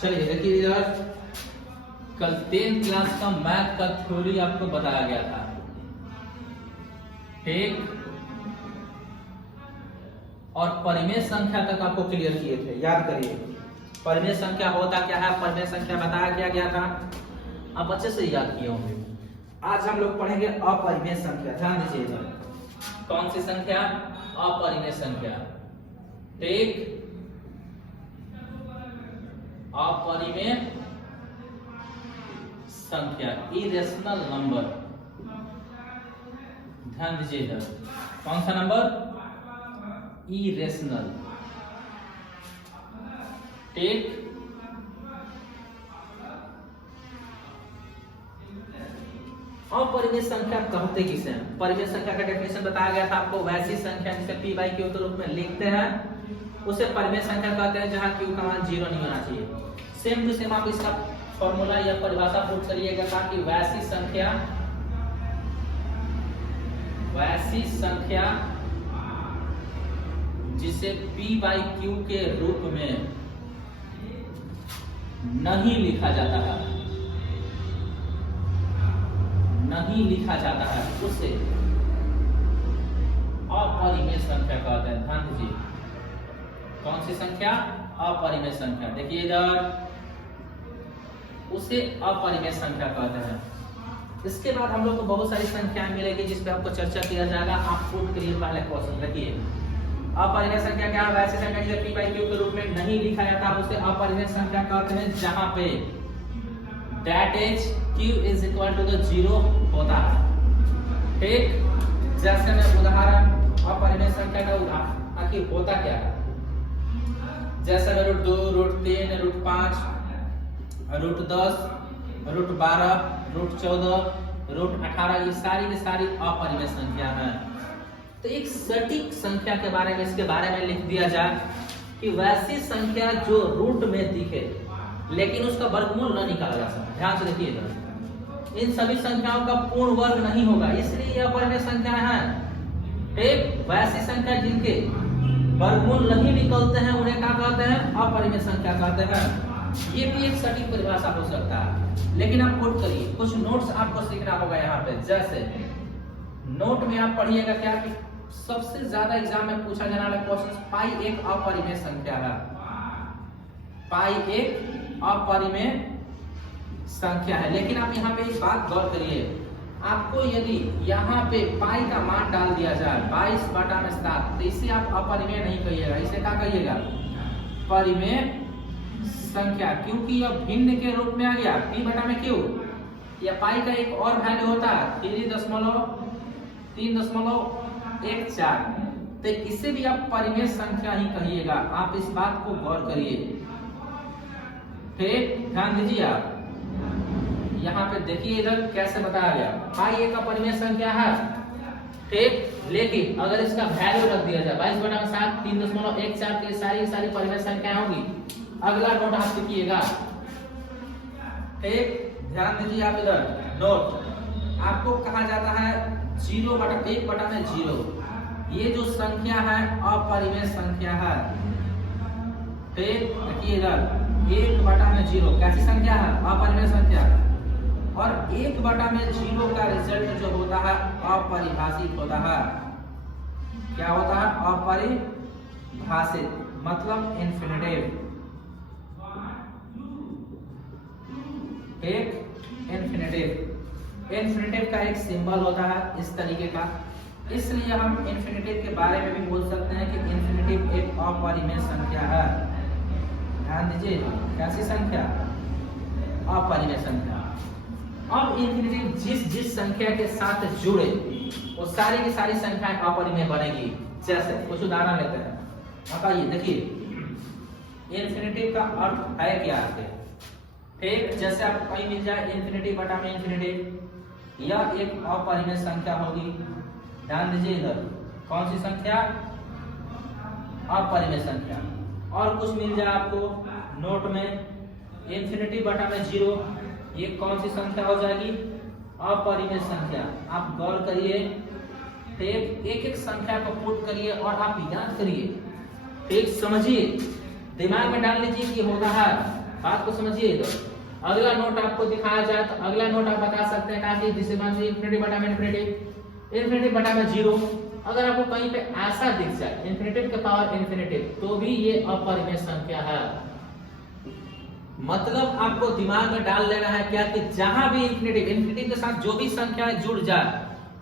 चलिए देखिए इधर कल 10th क्लास का मैथ का थ्योरी आपको बताया गया था, ठीक, और परिमेय संख्या तक आपको क्लियर किए थे। याद करिए परिमेय संख्या होता क्या है, परिमेय संख्या बताया क्या गया था, आप अच्छे से याद किए होंगे। आज हम लोग पढ़ेंगे अपरिमेय संख्या। ध्यान दीजिए इधर कौन सी संख्या, अपरिमेय संख्या, ठीक, अपरिमेय संख्या, इरेशनल नंबर। ध्यान दीजिए इधर कौन सा नंबर, इरेशनल, ठीक। अपरिमेय संख्या कहते किसे हैं? परिमेय संख्या का डेफिनेशन बताया गया था आपको, वैसी संख्या जिसे पी बाई क्यू के रूप में लिखते हैं उसे परिमेय संख्या कहते हैं, जहां क्यू का मान 0 नहीं होना चाहिए। सेम टू सेम आप इसका फॉर्मूला या परिभाषा पुट करिएगा ताकि वैसी संख्या जिसे p बाई क्यू के रूप में नहीं लिखा जाता है उसे अपरिमेय संख्या कहते हैं। ध्यान दीजिए कौन सी संख्या, अपरिमेय संख्या। देखिए इधर उसे अपरिमेय संख्या कहते हैं। इसके बाद हम लोग को बहुत सारी संख्याएं मिलेगी जिस पे आपको चर्चा किया जाएगा। आप पुट करिए पहले क्वेश्चन। देखिए अपरिमेय संख्या क्या है, वैसी संख्या जिसे p बाई क्यू के रूप में नहीं लिखा जाता उसे अपरिमेय संख्या कहते हैं, जहां पे that is q is equal to the 0 होता है, ठीक। जैसे मैं उदाहरण अपरिमेय संख्या का उदाहरण आखिर होता क्या है, जैसे में √2, √3, √5, √10, √12, √14, √18, ये सारी की सारी अपरिमेय संख्या है। तो एक सटीक संख्या के बारे में, इसके बारे में लिख दिया जाए कि वैसी संख्या जो रूट में दिखे लेकिन उसका वर्गमूल न निकाला जा सके। ध्यान से देखिए इन सभी संख्याओं का पूर्ण वर्ग नहीं होगा, इसलिए यह अपरिमेय संख्या है, ठीक। वैसी संख्या जिनके वर्गमूल नहीं निकलते हैं उन्हें क्या कहते हैं, अपरिमेय संख्या कहते हैं। ये भी एक सटीक परिभाषा हो सकता है, लेकिन आप नोट करिए कुछ नोट्स आपको सीखना होगा यहाँ पे। जैसे नोट में आप पढ़िएगा क्या कि सबसे ज्यादा एग्जाम में पूछा जाने वाला क्वेश्चन, पाई एक अपरिमेय संख्या है, पाई एक अपरिमेय संख्या है। लेकिन आप यहाँ पे एक बात गौर करिए, आपको यदि यहाँ पे पाई का मान डाल दिया जाए 22/7, तो इसे आप अपरिमेय नहीं कहिएगा, इसे क्या कहिएगा, परिमेय संख्या, क्योंकि यह भिन्न के रूप में आ गया p/q। या पाई का एक और वैल्यू होता है 3.14, तो इसे भी आप परिमेय संख्या ही कहिएगा। आप इस बात को गौर करिए, ठीक। ध्यान दीजिए आप यहाँ पे देखिए इधर कैसे बताया गया, पाई एक अपरिमेय संख्या है, ठीक। लेकिन अगर इसका वैल्यू रख दिया जाए 22/7, 3.14, तो सारी परिमेय संख्याएं होगी। अगला नोट आप लिखिएगा, ठीक। ध्यान दीजिए आप इधर नोट, आपको कहा जाता है 1/0, ये जो संख्या है अपरिमेय संख्या है, ठीक। देखिए इधर 1/0 कैसी संख्या है, अपरिमेय संख्या, और 1/0 का रिजल्ट जो होता है अपरिभाषित होता है। क्या होता है, अपरिभाषित, मतलब इन्फिनिटिव, एक इन्फिनिटिव का एक सिंबल होता है इस तरीके का, इसलिए हम इन्फिनिटिव के बारे में भी बोल सकते हैं कि इन्फिनिटिव एक अपरिमेय संख्या है। ध्यान दीजिए कैसी संख्या, अपरिमेय संख्या। अब इन्फिनिटिव जिस संख्या के साथ जुड़े वो सारी की सारी संख्याएं अपरिमेय बनेगी। जैसे कुछ उदाहरण लेते हैं, बताइए। देखिए इन्फिनिटिव का अर्थ है क्या आगे, ठीक। जैसे आपको कहीं मिल जाए इन्फिनिटी/इन्फिनिटी, यह एक अपरिमेय संख्या होगी। ध्यान दीजिए इधर कौन सी संख्या, अपरिमेय संख्या। और कुछ मिल जाए आपको नोट में इन्फिनिटी/0, ये कौन सी संख्या हो जाएगी, अपरिमेय संख्या। आप गौर करिए, ठीक। एक एक संख्या को पुट करिए और आप याद करिए, ठीक, समझिए, दिमाग में डाल लीजिए कि होता है बात को समझिए इधर। अगला नोट आपको दिखाया जाए तो अगला नोट आप बता सकते हैं कि जिसे इंफिनिटी बटा में इंफिनिटी बटा में 0। अगर आपको कहीं पे ऐसा दिख जाए इंफिनिटी के पावर इंफिनिटी तो भी ये अपरिमेय संख्या है। मतलब आपको दिमाग में डाल देना है क्या कि जहां भी इंफिनिटी के साथ जो भी संख्याएं जुड़ जाए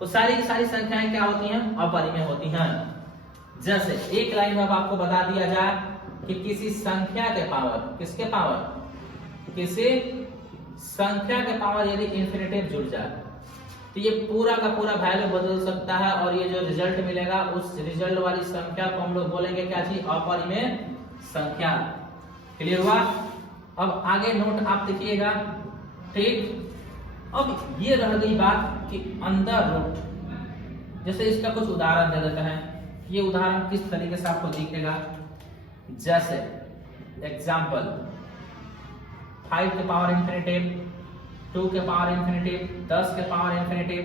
वो सारी की सारी संख्याएं क्या होती हैं, अपरिमेय होती हैं। जैसे एक लाइन में अब आपको बता दिया जाए कि किसी संख्या के पावर, किसके पावर, किसी संख्या के पावर यदि इंफिनिटी जुड़ जाए तो ये पूरा का पूरा वैल्यू बदल सकता है और ये जो रिजल्ट मिलेगा उस रिजल्ट वाली संख्या को हम लोग बोलेंगे क्या चीज, अपरिमेय संख्या। क्लियर हुआ? अब आगे नोट आप देखिएगा, ठीक। अब ये रह गई बात कि अंडर रूट, जैसे इसका कुछ उदाहरण दे देते हैं। ये उदाहरण किस तरीके से आपको दिखेगा, जैसे एग्जाम्पल 5 के पावर इंफिनिटी, 2 के पावर इंफिनिटी, 10 के पावर इंफिनिटी,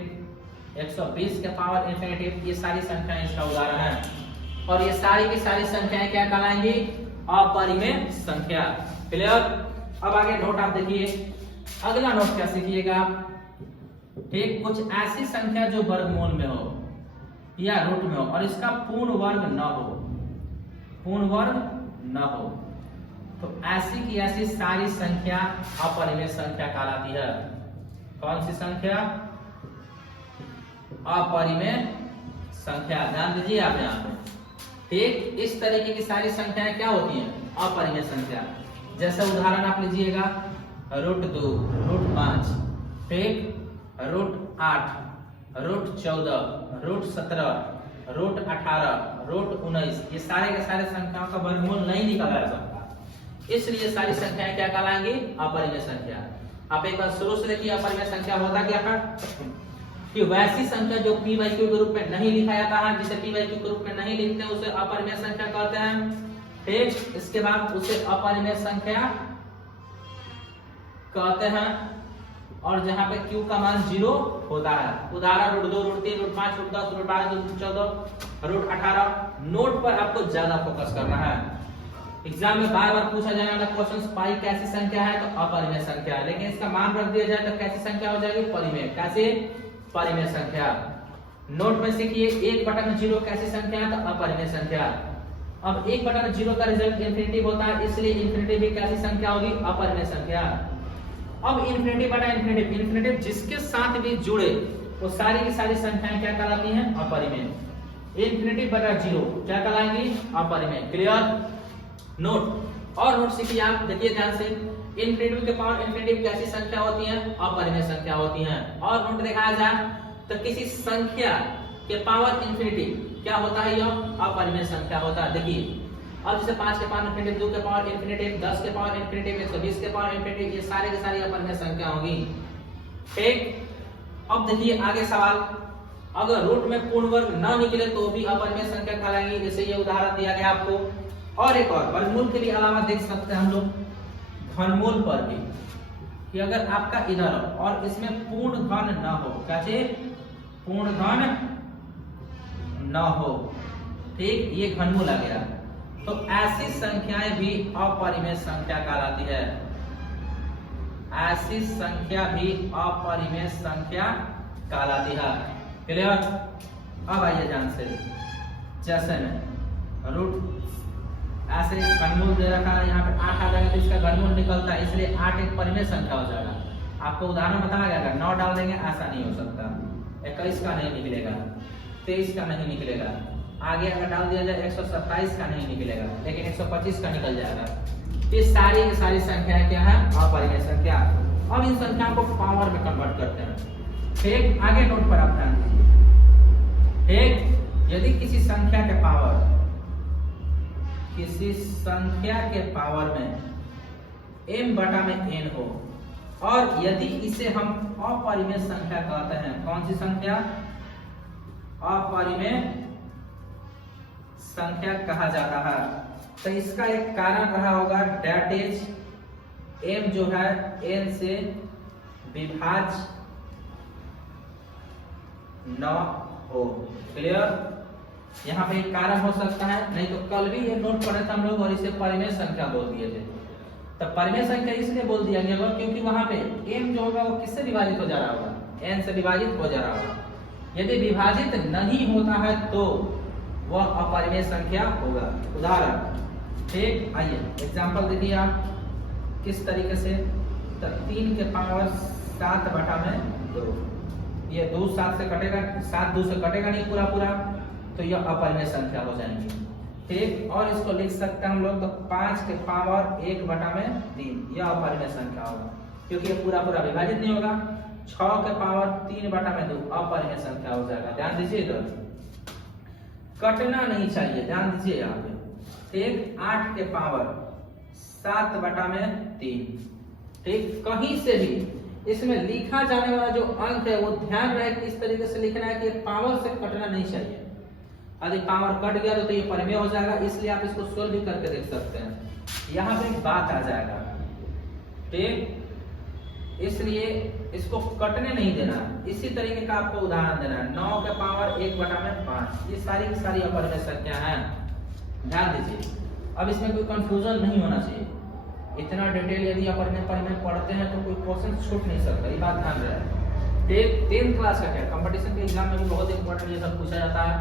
120 के पावर इंफिनिटी, ये सारी संख्याएं इसका उदाहरण है। और ये सारी की सारी संख्याएं क्या कहलाएंगी, अपरिमेय संख्या। क्लियर? अब आगे नोट आप देखिए, अगला नोट क्या सीखिएगा, ठीक, कुछ ऐसी संख्या जो वर्गमूल में हो या रूट में हो और इसका पूर्ण वर्ग न हो, पूर्ण वर्ग न हो, तो ऐसी की ऐसी सारी संख्या अपरिमेय संख्या कहलाती है। कौन सी संख्या, अपरिमेय संख्या। ध्यान दीजिए आप यहाँ पे, ठीक, इस तरीके की सारी संख्याएं क्या होती हैं, अपरिमेय संख्या। जैसे उदाहरण आप लीजिएगा, √2, √5, ठीक, √8, √14, √17, √18, √19, ये सारे के सारे संख्याओं का वर्गमूल नहीं निकाला जा सकता, इसलिए सारी संख्याएं क्या कहलाएंगी, अपरिमेय संख्या। आप एक बार शुरू से देखिए, अपरिमेय संख्या होता क्या है कि वैसी संख्या जो p/q के रूप में नहीं लिखा जाता है, जिसे p/q के रूप में नहीं लिखते उसे अपरिमेय संख्या कहते हैं। ठीक, इसके बाद उसे अपरिमेय संख्या कहते हैं और जहां पे q का मान 0 होता है। उदाहरण √2, √3, √5, √10, √12, √14, √18। नोट पर आपको ज्यादा फोकस करना है। एग्जाम में बार बार पूछा जाने वाला क्वेश्चन, पाई कैसी संख्या है, तो अपरिमेय संख्या है, लेकिन इसका मान रख दिया जाए तो कैसी संख्या हो जाएगी, परिमेय। कैसे, परिमेय संख्या। नोट में सीखिए, 1/0 कैसी संख्या है, तो अपरिमेय संख्या। अब 1/0 का रिजल्ट इंफिनिटी होता है, इसलिए इंफिनिटी भी कैसी संख्या होगी, अपरिमेय संख्या। अब इंफिनिटी बटा इंफिनिटी, इंफिनिटी जिसके साथ भी जुड़े वो सारी की सारी संख्याएं क्या कहलाती हैं, अपरिमेय। इंफिनिटी बटा 0 क्या कहलाएंगी, अपरिमेय। क्लियर? नोट और नोट सीखिए आप, देखिए ध्यान से, इंफिनिटी के पावर इंफिनिटी कैसी संख्या होती है, अपरिमेय संख्या होती है। और नोट दिखाया जाए तो किसी संख्या के पावर इंफिनिटी क्या होता है, यह अपरिमेय संख्या होता है। देखिए अब जैसे 5 के पावर इंफिनिटी, 2 के पावर इंफिनिटी, 10 के पावर इंफिनिटी, 120 के पावर इंफिनिटी, ये सारे के सारे अपरिमेय संख्या होगी। ठीक, अब देखिए आगे सवाल, अगर रूट में पूर्ण वर्ग न निकले तो भी अपरिमेय संख्या कहलाएंगी। जैसे ये उदाहरण दिया गया आपको। और एक और वर्गमूल के भी अलावा देख सकते हैं हम लोग घनमूल पर भी, कि अगर आपका इधर और इसमें पूर्ण घन न हो, कैसे, पूर्ण घन न हो, ठीक, ये घनमूल आ गया, तो ऐसी संख्याएं भी अपरिमेय संख्या कहलाती है। ऐसी संख्या भी अपरिमेय संख्या कहलाती है। क्लियर? अब आइए ध्यान से, जैसे में रूट ऐसे घनमूल दे रखा है, यहाँ पे 8 आ जाएगा तो इसका घनमूल निकलता है, इसलिए 8 एक परिमेय संख्या हो जाएगा। आपको उदाहरण बताया गया, अगर 9 डाल देंगे ऐसा नहीं हो सकता, 21 का नहीं निकलेगा, 23 का नहीं निकलेगा, आगे अगर डाल दिया जाए 127 का नहीं निकलेगा, लेकिन 125 का निकल जाएगा। ये सारी की सारी संख्याएं क्या है, अपरिमेय संख्या। अब इन संख्याओं को पावर में कन्वर्ट करते हैं। ठीक, आगे नोट पर आप ध्यान दीजिए। ठीक, यदि किसी संख्या के पावर, किसी संख्या के पावर में m बटा में n हो और यदि इसे हम अपरिमेय संख्या कहते हैं, कौन सी संख्या, अपरिमेय संख्या कहा जाता है, तो इसका एक कारण रहा होगा, डेट इज m जो है n से विभाज्य न हो। क्लियर? यहाँ पे एक कारण हो सकता है, नहीं तो कल भी ये नोट पढ़े थे हम लोग और इसे परिमेय संख्या बोल दिए थे। तो परिमेय संख्या इसलिए बोल दिया गया होगा क्योंकि वहां पे m जो होगा वो किससे विभाजित हो जा रहा होगा, n से विभाजित हो जा रहा होगा। यदि विभाजित नहीं होता है तो वह अपरिमेय संख्या होगा। उदाहरण, ठीक, आइए एग्जांपल देखिए आप किस तरीके से। तो 3 के पावर 7 बटा में 2, ये 2 7 से कटेगा, 7 2 से कटेगा नहीं पूरा पूरा, तो यह अपरिमेय संख्या हो जाएंगी। ठीक, और इसको लिख सकते हैं हम लोग तो 5 के पावर 1 बटा में 3, यह अपरिमेय संख्या होगा क्योंकि ये पूरा पूरा विभाजित नहीं होगा। 6 के पावर 3 बटा में 2 अपरिमेय संख्या हो जाएगा। ध्यान दीजिए, इधर कटना नहीं चाहिए, ध्यान दीजिए यहाँ पे। ठीक, 8 के पावर 7 बटा में 3। ठीक, कहीं से भी इसमें लिखा जाने वाला जो अंक है वो ध्यान रहे कि इस तरीके से लिखना है कि पावर से कटना नहीं चाहिए। यदि पावर कट गया तो ये परिमेय हो जाएगा, इसलिए आप इसको सोल्व भी करके देख सकते हैं। यहाँ पे एक बात आ जाएगा, ठीक, इसलिए इसको कटने नहीं देना। इसी तरीके का आपको उदाहरण देना है, 9 के पावर 1 बटा में 5, ये सारी की सारी अपरिमेय संख्या है। ध्यान दीजिए, अब इसमें कोई कंफ्यूजन नहीं होना चाहिए। इतना डिटेल यदि अपरिमेय परिमेय पढ़ते हैं तो कोई क्वेश्चन छूट नहीं सकता, ये बात ध्यान रहे। ठीक, 10th क्लास का क्या कंपटीशन के एग्जाम में भी बहुत इंपॉर्टेंट ये सब पूछा जाता है।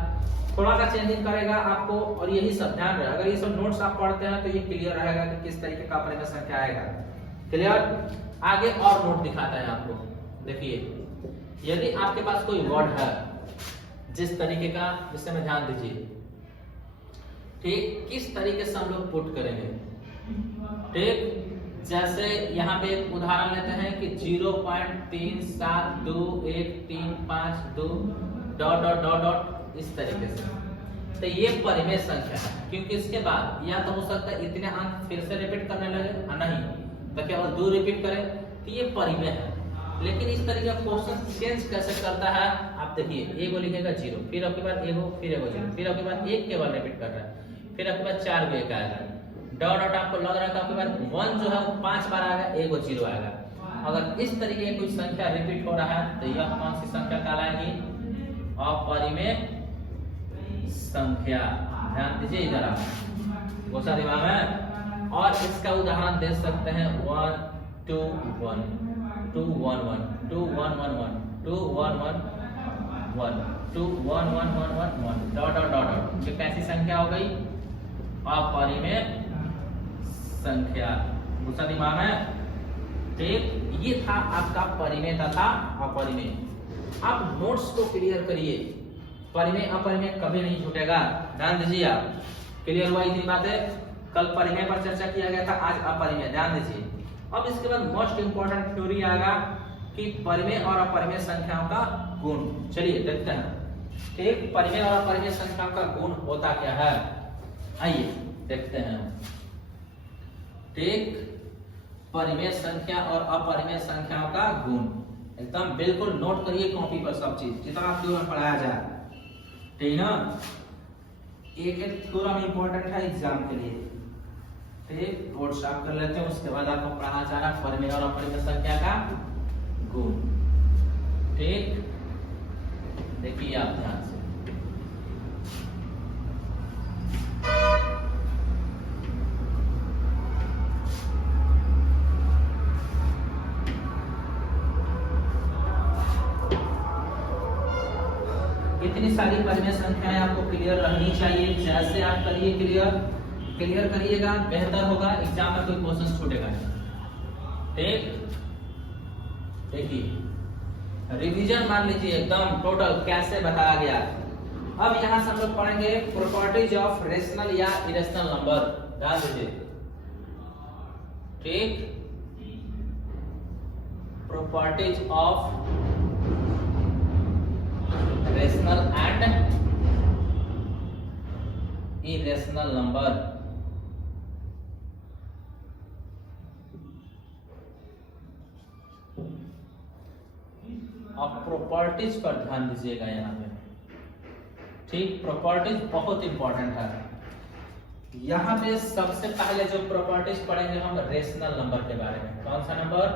थोड़ा सा चेंजिंग करेगा आपको, और यही सब ध्यान रहे। अगर ये सब नोट्स आप पढ़ते हैं तो ये क्लियर रहेगा कि किस तरीके का अपरिमेय संख्या आएगा। क्लियर? आगे और नोट दिखाता है आपको। देखिए, यदि आपके पास कोई वर्ड है जिस तरीके का, जिससे में ध्यान दीजिए, ठीक, किस तरीके से हम लोग पुट करेंगे। ठीक, जैसे यहाँ पे एक उदाहरण लेते हैं कि 0.372135 डॉट डॉट डॉट डॉट इस तरीके से। तो ये परिमेय संख्या है क्योंकि इसके बाद या तो हो सकता है इतने अंक फिर से रिपीट करने लगे, नहीं तो क्या 2 रिपीट करें, तो ये परिमेय है। लेकिन इस तरीके का क्वेश्चन चेंज कैसे करता है, आप देखिए, एगो लिखेगा 0, फिर आपके बाद एगो, फिर एगो 0, फिर आपके बाद 1 केवल रिपीट कर रहा है, फिर आपके बाद 4 को 1 आएगा, डॉट डॉट आपको लग रहा है कि आपके बाद 1 जो है वो 5 बार आएगा, एगो 0 आएगा। अगर इस तरीके की कोई संख्या रिपीट हो रहा है तो यह कौन सी संख्या कहलाएगी, अपरिमेय संख्या। ध्यान दीजिए इधर आप, घोषा दिमाग में। और इसका उदाहरण दे सकते हैं 1 2 1 2 1 1 2 1 1 1 2 1 1 1 2 1 1 1 1 1 डॉट डॉट डॉट डॉट। ये कैसी संख्या हो गई, अपरिमेय संख्या। घोषा दिमाग में। ठीक, ये था आपका परिमेय तथा अपरिमेय। आप नोट्स को क्लियर करिए, परिमेय अपरिमेय कभी नहीं छूटेगा। ध्यान दीजिए आप, क्लियर हुआ इतनी बात है। कल परिमेय पर चर्चा किया गया था, आज अपरिमेय। ध्यान दीजिए। अब इसके बाद मोस्ट इंपोर्टेंट थ्योरी आएगा कि परिमेय और अपरिमेय संख्याओं का गुण। चलिए देखते हैं, ठीक, परिमेय और अपरिमेय संख्याओं का गुण होता क्या है, आइए देखते हैं। ठीक, परिमेय संख्या और अपरिमेय संख्याओं का गुण एकदम बिल्कुल नोट करिए कॉपी पर, सब चीज जितना थ्योरम पढ़ाया जाए, ठीक ना। एक एक थ्योरम इंपॉर्टेंट है एग्जाम के लिए। ठीक, नोट साफ कर लेते हैं, उसके बाद आपको पढ़ा जा रहा है परिमेय और अपरिमेय संख्या का गुण। ठीक, देखिए आप ध्यान से। इतनी सारी परिमेय संख्याएं आपको क्लियर रहनी चाहिए। जैसे आप करिए क्लियर करिएगा, बेहतर होगा, एग्जाम में कोई क्वेश्चन छूटेगा नहीं। ठीक, देखिए रिवीजन मान लीजिए एकदम टोटल कैसे बताया गया। अब यहां से हम लोग पढ़ेंगे प्रॉपर्टीज ऑफ रेशनल या इरेशनल नंबर। ध्यान दीजिए, ठीक, properties of rational and irrational number. आप प्रॉपर्टीज पर ध्यान दीजिएगा यहाँ पे। ठीक, प्रॉपर्टीज बहुत इंपॉर्टेंट है। यहाँ पे सबसे पहले जो प्रॉपर्टीज पढ़ेंगे हम रेशनल नंबर के बारे में। कौन सा नंबर,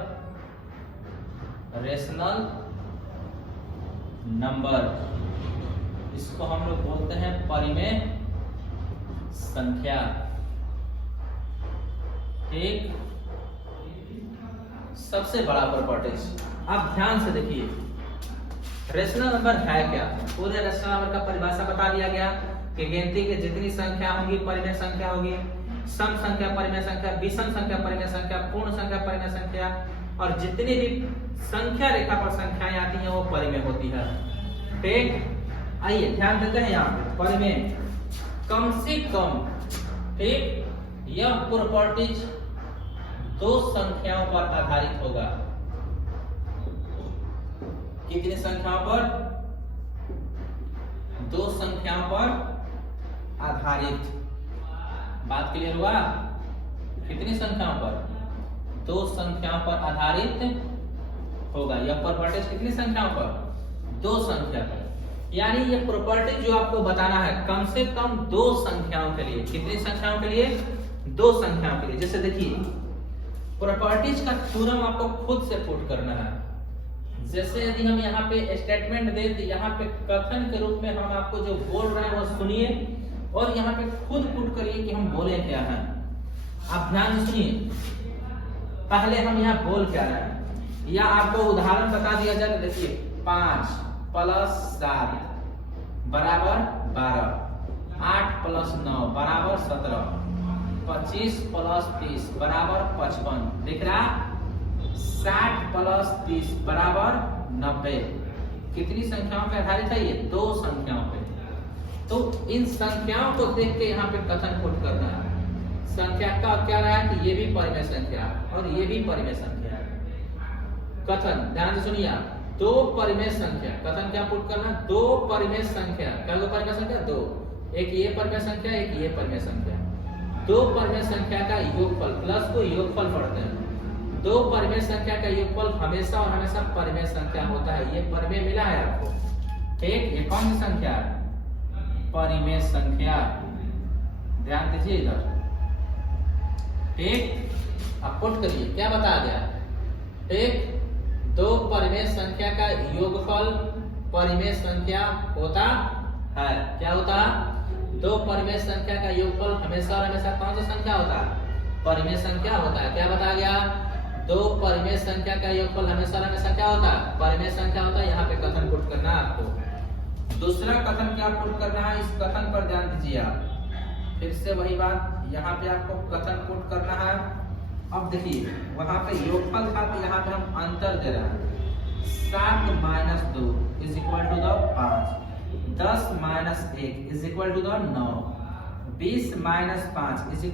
रेशनल नंबर। इसको हम लोग बोलते हैं परिमेय संख्या। ठीक, सबसे बड़ा प्रॉपर्टीज। आप ध्यान से देखिए, रेशनल नंबर है क्या? पूरे रेशनल नंबर का परिभाषा बता दिया गया कि गिनती की जितनी संख्या होगी परिमेय संख्या होगी, सम संख्या परिमेय संख्या, विषम संख्या परिमेय संख्या, पूर्ण संख्या परिमेय संख्या, और जितनी भी संख्या रेखा पर संख्याएं आती हैं वो परिमेय होती है। ठीक, आइए ध्यान देते हैं यहाँ पे परिमेय कम से कम, ठीक, यह प्रॉपर्टीज दो संख्याओं पर आधारित होगा। कितनी संख्याओं पर? दो संख्याओं पर आधारित। बात क्लियर हुआ? कितनी संख्याओं पर? दो संख्याओं पर आधारित होगा। यह प्रॉपर्टीज कितनी संख्याओं पर? दो संख्या पर। यानी ये प्रॉपर्टी जो आपको बताना है कम से कम दो संख्याओं के लिए। कितनी संख्याओं के लिए? दो संख्याओं के लिए। जैसे देखिए, प्रॉपर्टीज का थ्योरम आपको खुद से पुट करना है। जैसे यदि हम यहाँ पे स्टेटमेंट दे तो यहाँ पे कथन के रूप में हम आपको जो बोल रहे हैं वो सुनिए और यहाँ पे खुद पुट करिए कि हम बोले क्या हैं। आप ध्यान से सुनिए, पहले हम यहाँ बोल क्या रहे हैं या आपको उदाहरण बता दिया जाए। देखिए, 5 + 7 बराबर 12, 8 + 9 बराबर 17, 25 + 30 बराबर 55। दिख रहा? 60 + 30 बराबर 90। कितनी संख्याओं पे आधारित है? ये दो संख्याओं पे। तो इन संख्याओं को देख के यहाँ पे कथन पुट करना है। संख्या का क्या रहा है कि ये भी परिमेय संख्या और ये भी परिमेय संख्या है। कथन ध्यान से सुनिए आप, दो परिमेय संख्या। कथन क्या पुट करना? दो परिमेय संख्या। क्या दो परिमेय संख्या? दो। एक ये परिमेय संख्या, एक ये परिमेय संख्या। दो परिमेय संख्या का योगफल, प्लस को योगफल पढ़ते हैं। दो परिमेय संख्या का योगफल हमेशा और हमेशा परिमेय संख्या होता है। ये परिमेय मिला है आपको। ठीक, ये कौन सी संख्या है? परिमेय संख्या। ध्यान दीजिए इधर। ठीक, अब पुट करिए, क्या बता गया? ठीक, दो परिमेय संख्या का योगफल परिमेय संख्या होता है। क्या होता है? दो परिमेय संख्या का योगफल हमेशा और हमेशा कौन सा संख्या होता है? परिमेय संख्या होता है। क्या बता गया? दो परिमेय संख्या का योगफल हमेशा और हमेशा क्या होता है? परिमेय संख्या होता है। यहाँ पे कथन पुट करना है आपको। दूसरा कथन क्या पुट करना है? इस कथन पर ध्यान दीजिए आप। फिर से वही बात, यहाँ पे आपको कथन पुट करना है। अब देखिए, वहां पे योगफल था तो यहाँ पे हम अंतर दे रहे हैं। 7 - 2 = 5, 10 - 1 = 9, 20 - 5 =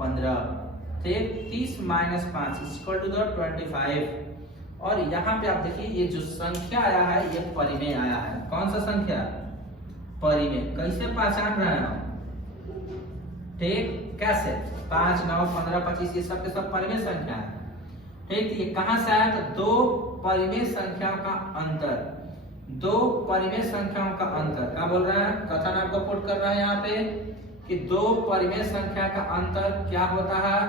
15, ठीक, 30 - 5 = 25। और यहाँ पे आप देखिए, ये जो संख्या आया है ये परिमेय आया है। कौन सा संख्या? परिमेय। कैसे पहचान रहे हैं हम? ठीक, कैसे? 5, 9, 15, 25 ये सब के सब परिमेय संख्या है। ठीक, ये कहां से आया? तो दो परिमेय संख्याओं का अंतर। दो परिमेय संख्याओं का अंतर क्या बोल रहा है? कथन आपको पुट कर रहा है यहाँ पे कि दो परिमेय संख्या का अंतर क्या होता है?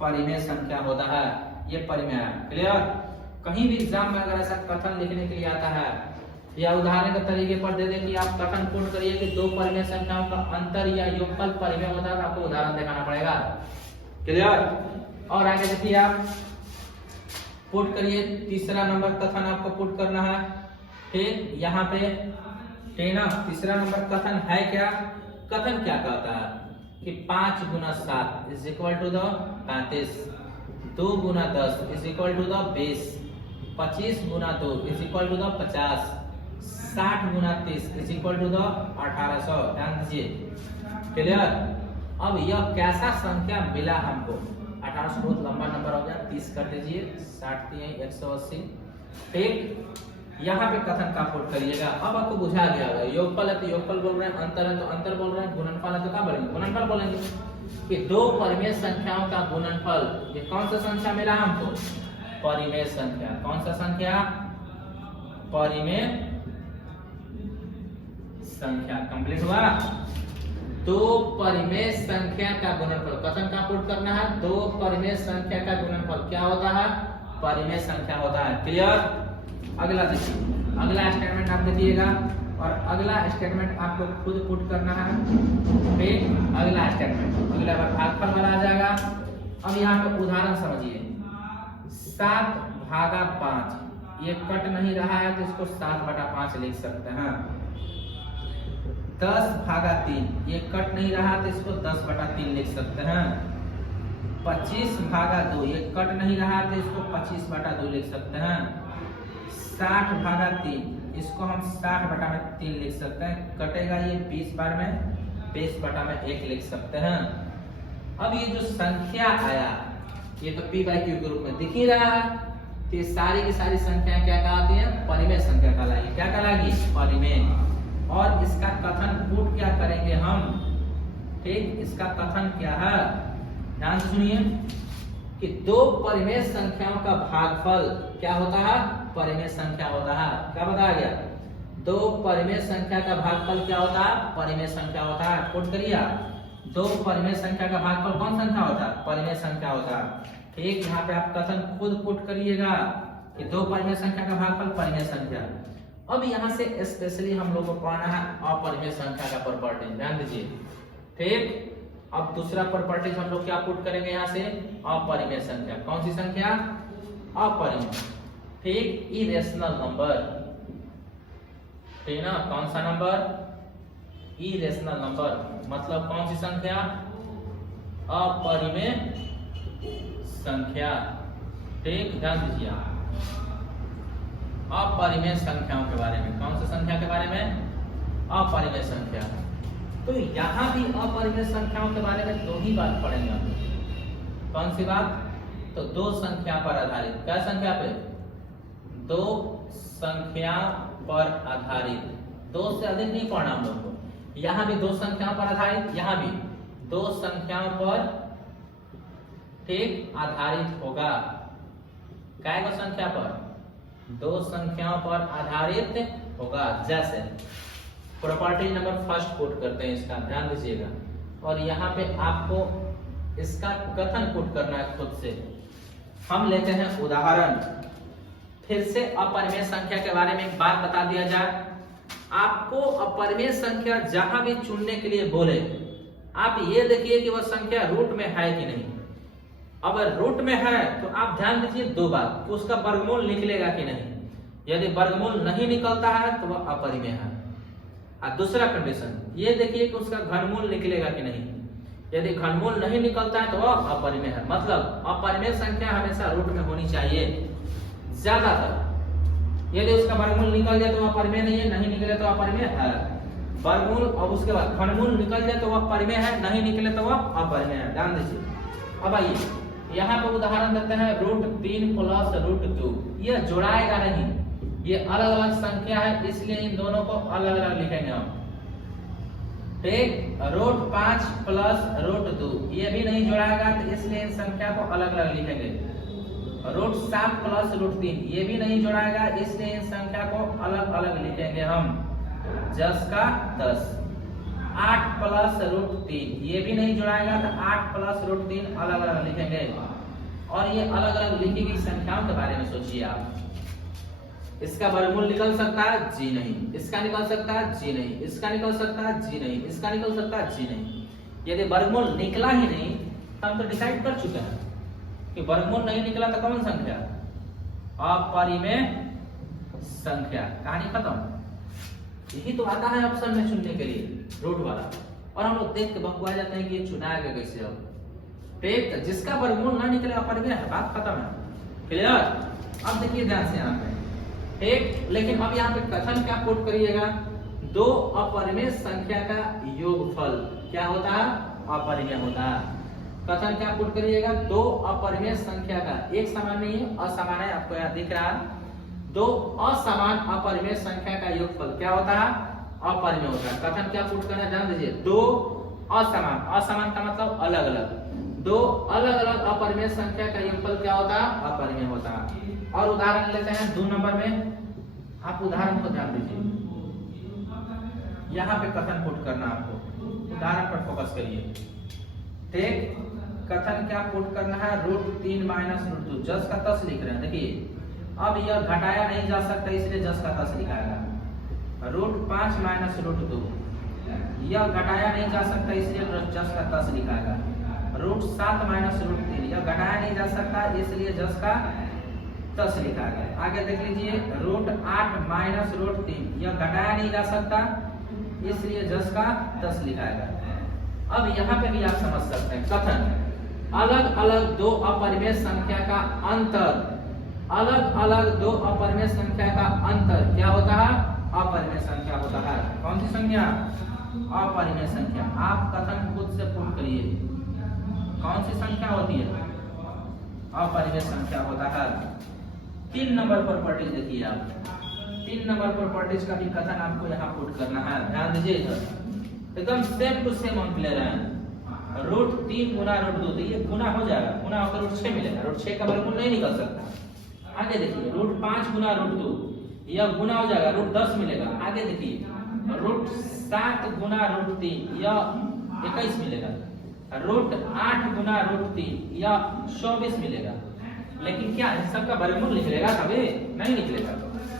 परिमेय संख्या होता है। ये परिमेय है। क्लियर? कहीं भी एग्जाम में अगर ऐसा कथन लिखने के लिए आता है या उदाहरण के तरीके पर दे दे कि आप कथन पुट करिए कि दो परिमेय संख्याओं का अंतर या योगफल परिमेय होता है, तो आपको उदाहरण दिखाना पड़ेगा। क्लियर? और आगे देखिए, आप पुट करिए। तीसरा नंबर कथन आपको पुट करना है। ठीक, यहाँ पे तीसरा नंबर कथन है क्या? कथन क्या कहता है कि 5 × 7 = 35, 2 × 10 = 20, 25 × 2 = 50, 60 × 30 = 1800। ध्यान दीजिए। क्लियर? अब यह कैसा संख्या मिला हमको? 1800 बहुत लंबा नंबर हो गया, 30 कर दीजिए, 60 × 3 = 180। ठीक, यहाँ पे कथन का पुट करिएगा। अब आपको बुझा गया होगा, योगफल है तो योगफल बोल रहे हैं, अंतर है तो अंतर बोल रहे हैं, गुणनफल है तो क्या बोलेंगे? गुणनफल बोलेंगे। कि दो परिमेय संख्याओं का गुणनफल, ये कौन सा संख्या मिला हमको? परिमेय संख्या। कौन सा संख्या? परिमेय संख्या। कंप्लीट हुआ? दो परिमेय संख्या का गुणनफल। कथन का पुट करना है, दो परिमेय संख्या का गुणनफल क्या होता है? परिमेय संख्या होता है। क्लियर? अगला देखिए, अगला स्टेटमेंट आप देखिएगा और अगला स्टेटमेंट आपको खुद पुट करना है। ठीक, अगला स्टेटमेंट अगला बार भागफल वाला आ जाएगा। अब यहाँ पे उदाहरण समझिए। 7/5 ये कट नहीं रहा है तो इसको 7/5 लिख सकते हैं। 10/3 ये कट नहीं रहा तो इसको 10/3 लिख सकते हैं। 25/2 ये कट नहीं रहा तो इसको 25/2 लिख सकते हैं। 60/3 इसको हम 60/3 लिख सकते हैं। कटेगा ये 20 बार में, 20/1 लिख सकते हैं। अब ये जो संख्या आया ये तो p/q के रूप में दिख ही रहा है, तो ये सारी की सारी संख्या क्या कहलाती है? परिमेय संख्या कहलाएगी। क्या कहलाएगी? परिमेय। और इसका कथन पुट क्या करेंगे हम? ठीक, इसका कथन क्या है? ध्यान से सुनिए कि दो परिमेय संख्याओं का भागफल क्या होता है? परिमेय संख्या होता है। क्या बताया गया? दो परिमेय संख्या का भागफल क्या होता है? परिमेय संख्या होता है। पुट करिए, दो परिमेय संख्या का भागफल कौन संख्या होता है? परिमेय संख्या होता है। ठीक, यहाँ पे आप कथन खुद पुट करिएगा कि दो परिमेय संख्या का भागफल परिमेय संख्या। अब यहाँ से स्पेशली हम लोग को पढ़ना है अपरिमेय संख्या का प्रॉपर्टी। ध्यान दीजिए। ठीक, अब दूसरा प्रॉपर्टी हम लोग क्या पुट करेंगे यहाँ से? अपरिमेय संख्या। कौन सी संख्या? अपरिमेय। ठीक, इरेशनल नंबर। ठीक ना, कौन सा नंबर? Irrational number. मतलब कौन सी संख्या? अपरिमेय संख्या। ठीक, ध्यान दीजिए। अपरिमेय संख्याओं के बारे में, कौन सी संख्या के बारे में? अपरिमेय संख्या। तो यहाँ भी अपरिमेय संख्याओं के बारे में दो ही बात पढ़ेंगे हम। कौन सी बात? तो दो संख्या पर आधारित। क्या संख्या पे? दो संख्या पर आधारित। दो से अधिक नहीं पढ़ना हम लोग को। यहाँ भी दो संख्याओं पर आधारित, यहाँ भी दो संख्याओं पर ठीक आधारित होगा। क्या संख्या पर? दो संख्याओं पर आधारित होगा। जैसे प्रॉपर्टी नंबर फर्स्ट पुट करते हैं इसका, ध्यान दीजिएगा। और यहाँ पे आपको इसका कथन पुट करना है खुद से। हम लेते हैं उदाहरण। फिर से अपरिमेय संख्या के बारे में एक बात बता दिया जाए। आपको अपरिमेय संख्या जहां भी चुनने के लिए बोले, आप ये देखिए कि वह संख्या रूट में है कि नहीं। अगर रूट में है तो आप ध्यान दीजिए दो बात, तो उसका वर्गमूल निकलेगा कि नहीं। यदि वर्गमूल नहीं निकलता है तो वह अपरिमेय है। और दूसरा कंडीशन ये देखिए कि उसका घनमूल निकलेगा कि नहीं। यदि घनमूल नहीं निकलता है तो वह अपरिमेय है। मतलब अपरिमेय संख्या हमेशा रूट में होनी चाहिए ज्यादातर। यदि उसका वर्गमूल निकल जाए तो वह परिमेय नहीं है, नहीं निकले तो अपरिमेय है। वर्गमूल और उसके बाद घनमूल निकल जाए तो वह परिमेय है, नहीं निकले तो वह अपरिमेय है। ध्यान दीजिए। अब आइए यहाँ पर उदाहरण देते हैं √3 + √2। यह जोड़ाएगा नहीं, ये अलग अलग संख्या है, इसलिए इन दोनों को अलग अलग लिखेंगे हम। ठीक, √5 + √2 ये भी नहीं जोड़ाएगा तो इसलिए इन संख्या को अलग अलग लिखेंगे। √7 + √3 ये भी नहीं जोड़ाएगा, इसलिए इन संख्या को अलग अलग लिखेंगे हम। 10 का 10। 8 + √3 ये भी नहीं जोड़ाएगा तो 8 + √3 अलग अलग लिखेंगे। और ये अलग अलग लिखी गई संख्याओं के बारे में सोचिए आप। इसका वर्गमूल निकल सकता है? जी नहीं। इसका निकल सकता है? जी नहीं। इसका निकल सकता है? जी नहीं। इसका निकल सकता है? जी नहीं। यदि वर्गमूल निकला ही नहीं तो हम तो डिसाइड कर चुके हैं कि वर्गमूल नहीं निकला तो कौन संख्या? अपरिमेय संख्या। कहानी खत्म। यही तो आता है ऑप्शन में चुनने के लिए, रूट वाला। और हम लोग देख के बकवा जाते हैं कि ये चुनाएगा कैसे। अब ठीक, जिसका वर्गमूल ना निकले अपरिमेय है, बात खत्म है। क्लियर? अब देखिए ध्यान से यहाँ पे। ठीक, लेकिन अब यहाँ पे कथन क्या पुट करिएगा? दो अपरिमेय संख्या का योगफल क्या होता है? अपरिमेय होता है। कथन क्या पुट करिएगा? दो अपरिमेय संख्या का, एक समान नहीं है, असमान है, आपको यहाँ दिख रहा है। दो असमान अपरिमेय संख्या का योगफल क्या होता है? अपरिमेय होता है। कथन क्या पुट करना ध्यान दीजिए। दो असमान, असमान का मतलब अलग अलग, दो अलग अलग अपरिमेय संख्या का योगफल क्या होता है? अपरिमेय होता है। और उदाहरण लेते हैं 2 नंबर में। आप उदाहरण को ध्यान दीजिए, यहाँ पे कथन पुट करना आपको, उदाहरण पर फोकस करिए। ठीक, कथन क्या पुट करना है? √3 - √2 10 का 10 लिख रहे हैं। देखिए अब यह घटाया नहीं जा सकता, इसलिए 10 का 10 लिखाएगा। √5 - √2 यह घटाया नहीं जा सकता, इसलिए 10 का 10 लिखाएगा। √7 - √3 यह घटाया नहीं जा सकता, इसलिए 10 का 10 लिखा गया। आगे देख लीजिए रूट 8 माइनस रूट 3, यह घटाया नहीं जा सकता इसलिए 10 का 10 लिखा गया। अब यहाँ पे भी आप समझ सकते हैं कथन अलग अलग दो अपरिमेय संख्या का अंतर, अलग अलग दो अपरिमेय संख्या का अंतर क्या होता है? अपरिमेय संख्या होता है। कौन सी संख्या? अपरिमेय संख्या। आप कथन खुद से पूर्ण करिए, कौन सी संख्या होती है? अपरिमेय संख्या होता है। 3 नंबर प्रॉपर्टीज देखिए आप, 3 नंबर प्रॉपर्टीज का भी कथन आपको यहाँ पुट करना है। ध्यान दीजिए इधर एकदम सेम टू सेम हम ले रहे हैं। रूट 3 गुना रूट 2, तो ये गुना हो जाएगा, गुना होकर रूट 6 मिलेगा, रूट 6 का वर्गमूल नहीं निकल सकता। आगे देखिए रूट 5 गुना रूट 2, यह गुना हो जाएगा, रूट 10 मिलेगा। आगे देखिए रूट 7 गुना रूट 3, यह 21 मिलेगा। रूट 8 गुना रूट 3, यह 24 मिलेगा। लेकिन क्या इन सब का वर्गमूल निकलेगा? कभी नहीं निकलेगा।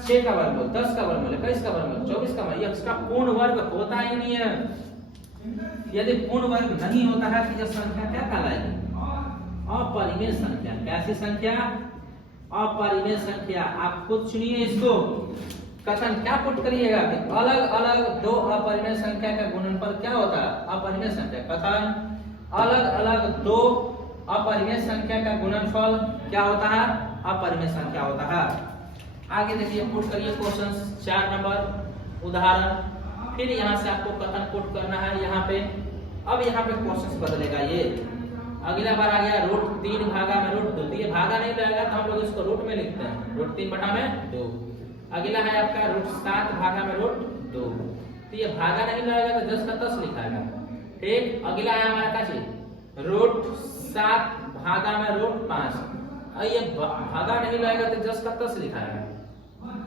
6 का वर्गमूल, 10 का वर्गमूल, 21 का वर्गमूल, 24 का वर्गमूल, इसका पूर्ण वर्ग होता ही नहीं है। यदि पूर्ण वर्ग नहीं होता है तो यह संख्या क्या कहलाएगी? अपरिमेय संख्या। कैसी संख्या? अपरिमेय संख्या। आप खुद सुनिए इसको, कथन क्या पुट करिएगा कि अलग अलग दो अपरिमेय संख्या का गुणनफल क्या होता है? अपरिमेय संख्या। कथन अलग अलग दो अपरिमेय संख्या का गुणनफल क्या होता है? अपरिमेय संख्या होता है। आगे देखिए पुट करिए क्वेश्चन 4 नंबर उदाहरण। फिर यहाँ से आपको कथन पुट करना है यहाँ पे। अब यहाँ पे क्वेश्चन बदलेगा ये। अगला बार आ गया रूट 3 भागा में रूट 2, तो ये भागा नहीं रहेगा तो हम लोग इसको रूट में लिखते हैं, रूट 3 बटा में 2। अगला है आपका रूट 7 भागा में रूट 2, तो ये भागा नहीं रहेगा तो 10 का 10 लिखाएगा। ठीक। अगला है हमारा क्या चीज? रूट 7 भागा में रूट 5, ये भागा नहीं रहेगा तो 10 का 10 लिखाएगा।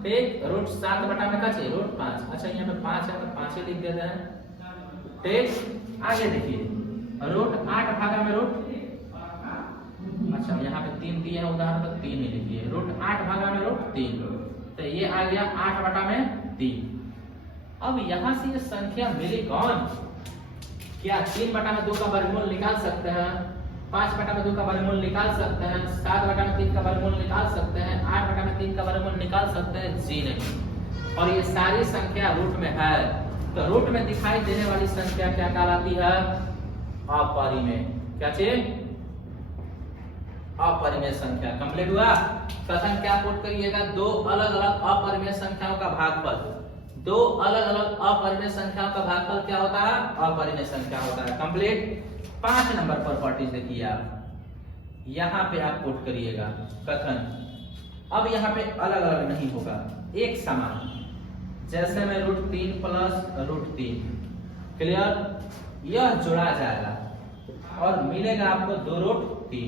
ठीक। रूट 7 बटा में क्या चाहिए? रूट 5। अच्छा यहाँ पे 5 है तो 5 ही लिख देते हैं। ठीक। आगे देखिए रूट 8 भागा में रूट, अच्छा यहाँ पे 3 दिए हैं उदाहरण तो 3 ही लिखिए। रूट 8 भागा में रूट 3, तो ये आ गया 8 बटा में 3। अब यहाँ से ये संख्या मिली कौन? क्या 3 बटा में 2 का वर्गमूल निकाल सकते हैं? 5 बटा में 2 का वर्गमूल निकाल सकते हैं? 7 बटा में 3 का वर्गमूल निकाल सकते हैं? 8 बटा में 3 का वर्गमूल निकाल सकते हैं? जी नहीं। और ये सारी संख्या रूट में है, तो रूट में दिखाई देने वाली संख्या क्या कहलाती है? अपरिमेय। क्या चीज? अपरिमेय संख्या। कंप्लीट हुआ। कथन क्या पुट करिएगा? दो अलग अलग अपरिमेय संख्याओं का भागफल, दो अलग अलग अपरिमेय संख्याओं का भागफल क्या होता है? अपरिमेय संख्या होता है। कंप्लीट। 5 नंबर प्रॉपर्टीज देखिए आप, यहाँ पे आप पुट करिएगा कथन। अब यहाँ पे अलग अलग नहीं होगा, एक समान। जैसे में रूट 3 प्लस रूट 3, क्लियर? यह जोड़ा जाएगा और मिलेगा आपको 2 रूट 3।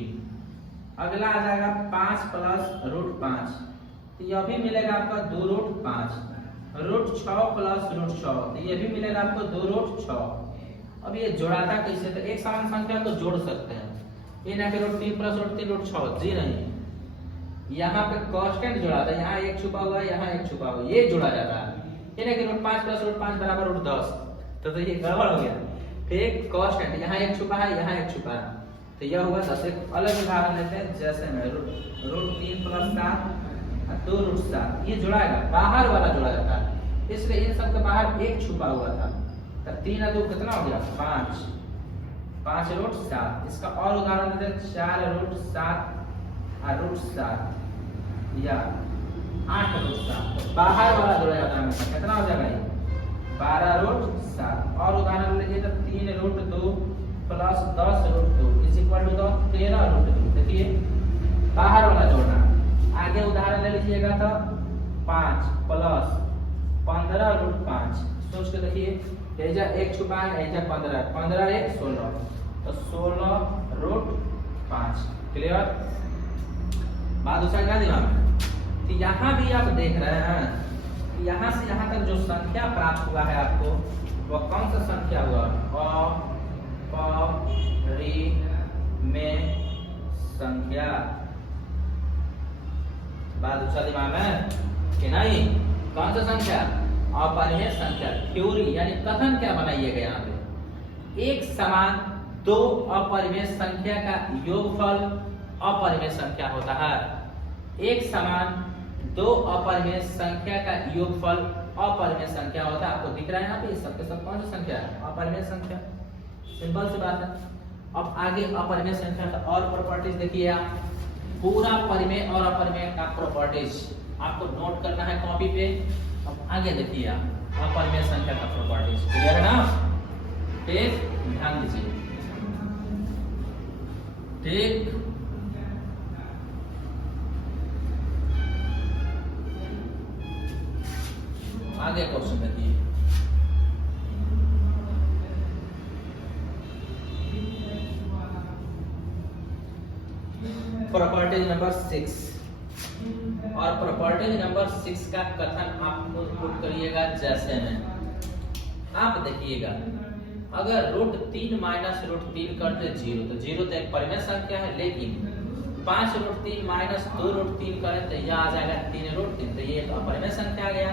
अगला आ जाएगा 5 प्लस रूट 5, तो यह भी मिलेगा आपका 2 रूट 5। रूट 6 प्लस रूट 6, तो यह भी मिलेगा आपको 2 रूट 6। अब ये जोड़ाता कैसे? तो एक समान संख्या को जोड़ सकते हैं। ये ना कि रूट 3 प्लस रूट 3 रूट 6, जी नहीं। यहाँ पे कांस्टेंट जोड़ा था, यहाँ एक छुपा हुआ है, यहाँ एक छुपा हुआ है, ये जोड़ा जाता है। ये ना कि रूट 5 प्लस रूट 5 बराबर रूट 10, तो ये गड़बड़ हो गया। ठीक। कांस्टेंट यहाँ एक छुपा है, यहाँ एक छुपा है, तो यह हुआ 10। एक अलग उदाहरण लेते हैं, जैसे में रूट 3 प्लस 7 2 रूट 7, ये जोड़ाएगा, बाहर वाला जोड़ा जाता है, इसलिए इन सब के बाहर एक छुपा हुआ था। तो 3 और 2 कितना हो गया? 5, 5 रूट 7। इसका और उदाहरण देते हैं, 4 रूट 7 और रूट 7 या 8 रूट 7, तो बाहर वाला जोड़ा जाता है हमेशा। कितना हो जाएगा ये? 12 रूट 7। और उदाहरण लीजिए तो 3 root 2 plus 10 root 2 is equal to 13 root 2। देखिए बाहर वाला जोड़ना। आगे उदाहरण ले लीजिएगा तो 5 प्लस 15 रूट 5। सोच के देखिए, एजा एक छुपा है, एजा 15, 15 1 16, तो 16 रूट 5। क्लियर? बात दूसरा क्या दिमाग में? तो यहाँ भी आप देख रहे हैं कि यहाँ से यहाँ तक जो संख्या प्राप्त हुआ है आपको, वह कौन सा संख्या हुआ? अपरिमेय संख्या। बात दूसरा दिमाग में कि नहीं? कौन सा संख्या? अपरिमेय संख्या। थ्योरी यानी कथन क्या बनाइएगा यहाँ पे? एक समान दो अपरिमेय संख्या का योगफल अपरिमेय संख्या होता है। एक समान दो अपरिमेय संख्या का योगफल अपरिमेय संख्या होता है। आपको दिख रहा है यहाँ पे सबके सब कौन सी संख्या है? अपरिमेय संख्या। सिंपल सी बात है। अब आगे अपरिमेय संख्या का और प्रॉपर्टीज देखिए आप, पूरा परिमेय और अपरिमेय का प्रॉपर्टीज आपको नोट करना है कॉपी पे। अब आगे देखिए आप अपरिमेय संख्या का प्रॉपर्टीज, क्लियर है ना? ठीक, ध्यान दीजिए। ठीक, आगे क्वेश्चन देखिए। प्रॉपर्टी नंबर 6 और प्रॉपर्टी नंबर 6 का कथन आप पुट करिएगा जैसे में। आप देखिएगा अगर √3 माइनस √3 करते 0 तो 0 तो एक परिमेय संख्या है, लेकिन 5 √3 माइनस 2 √3 करें तो यह आ जाएगा 3 √3, तो ये एक अपरिमेय संख्या आ गया।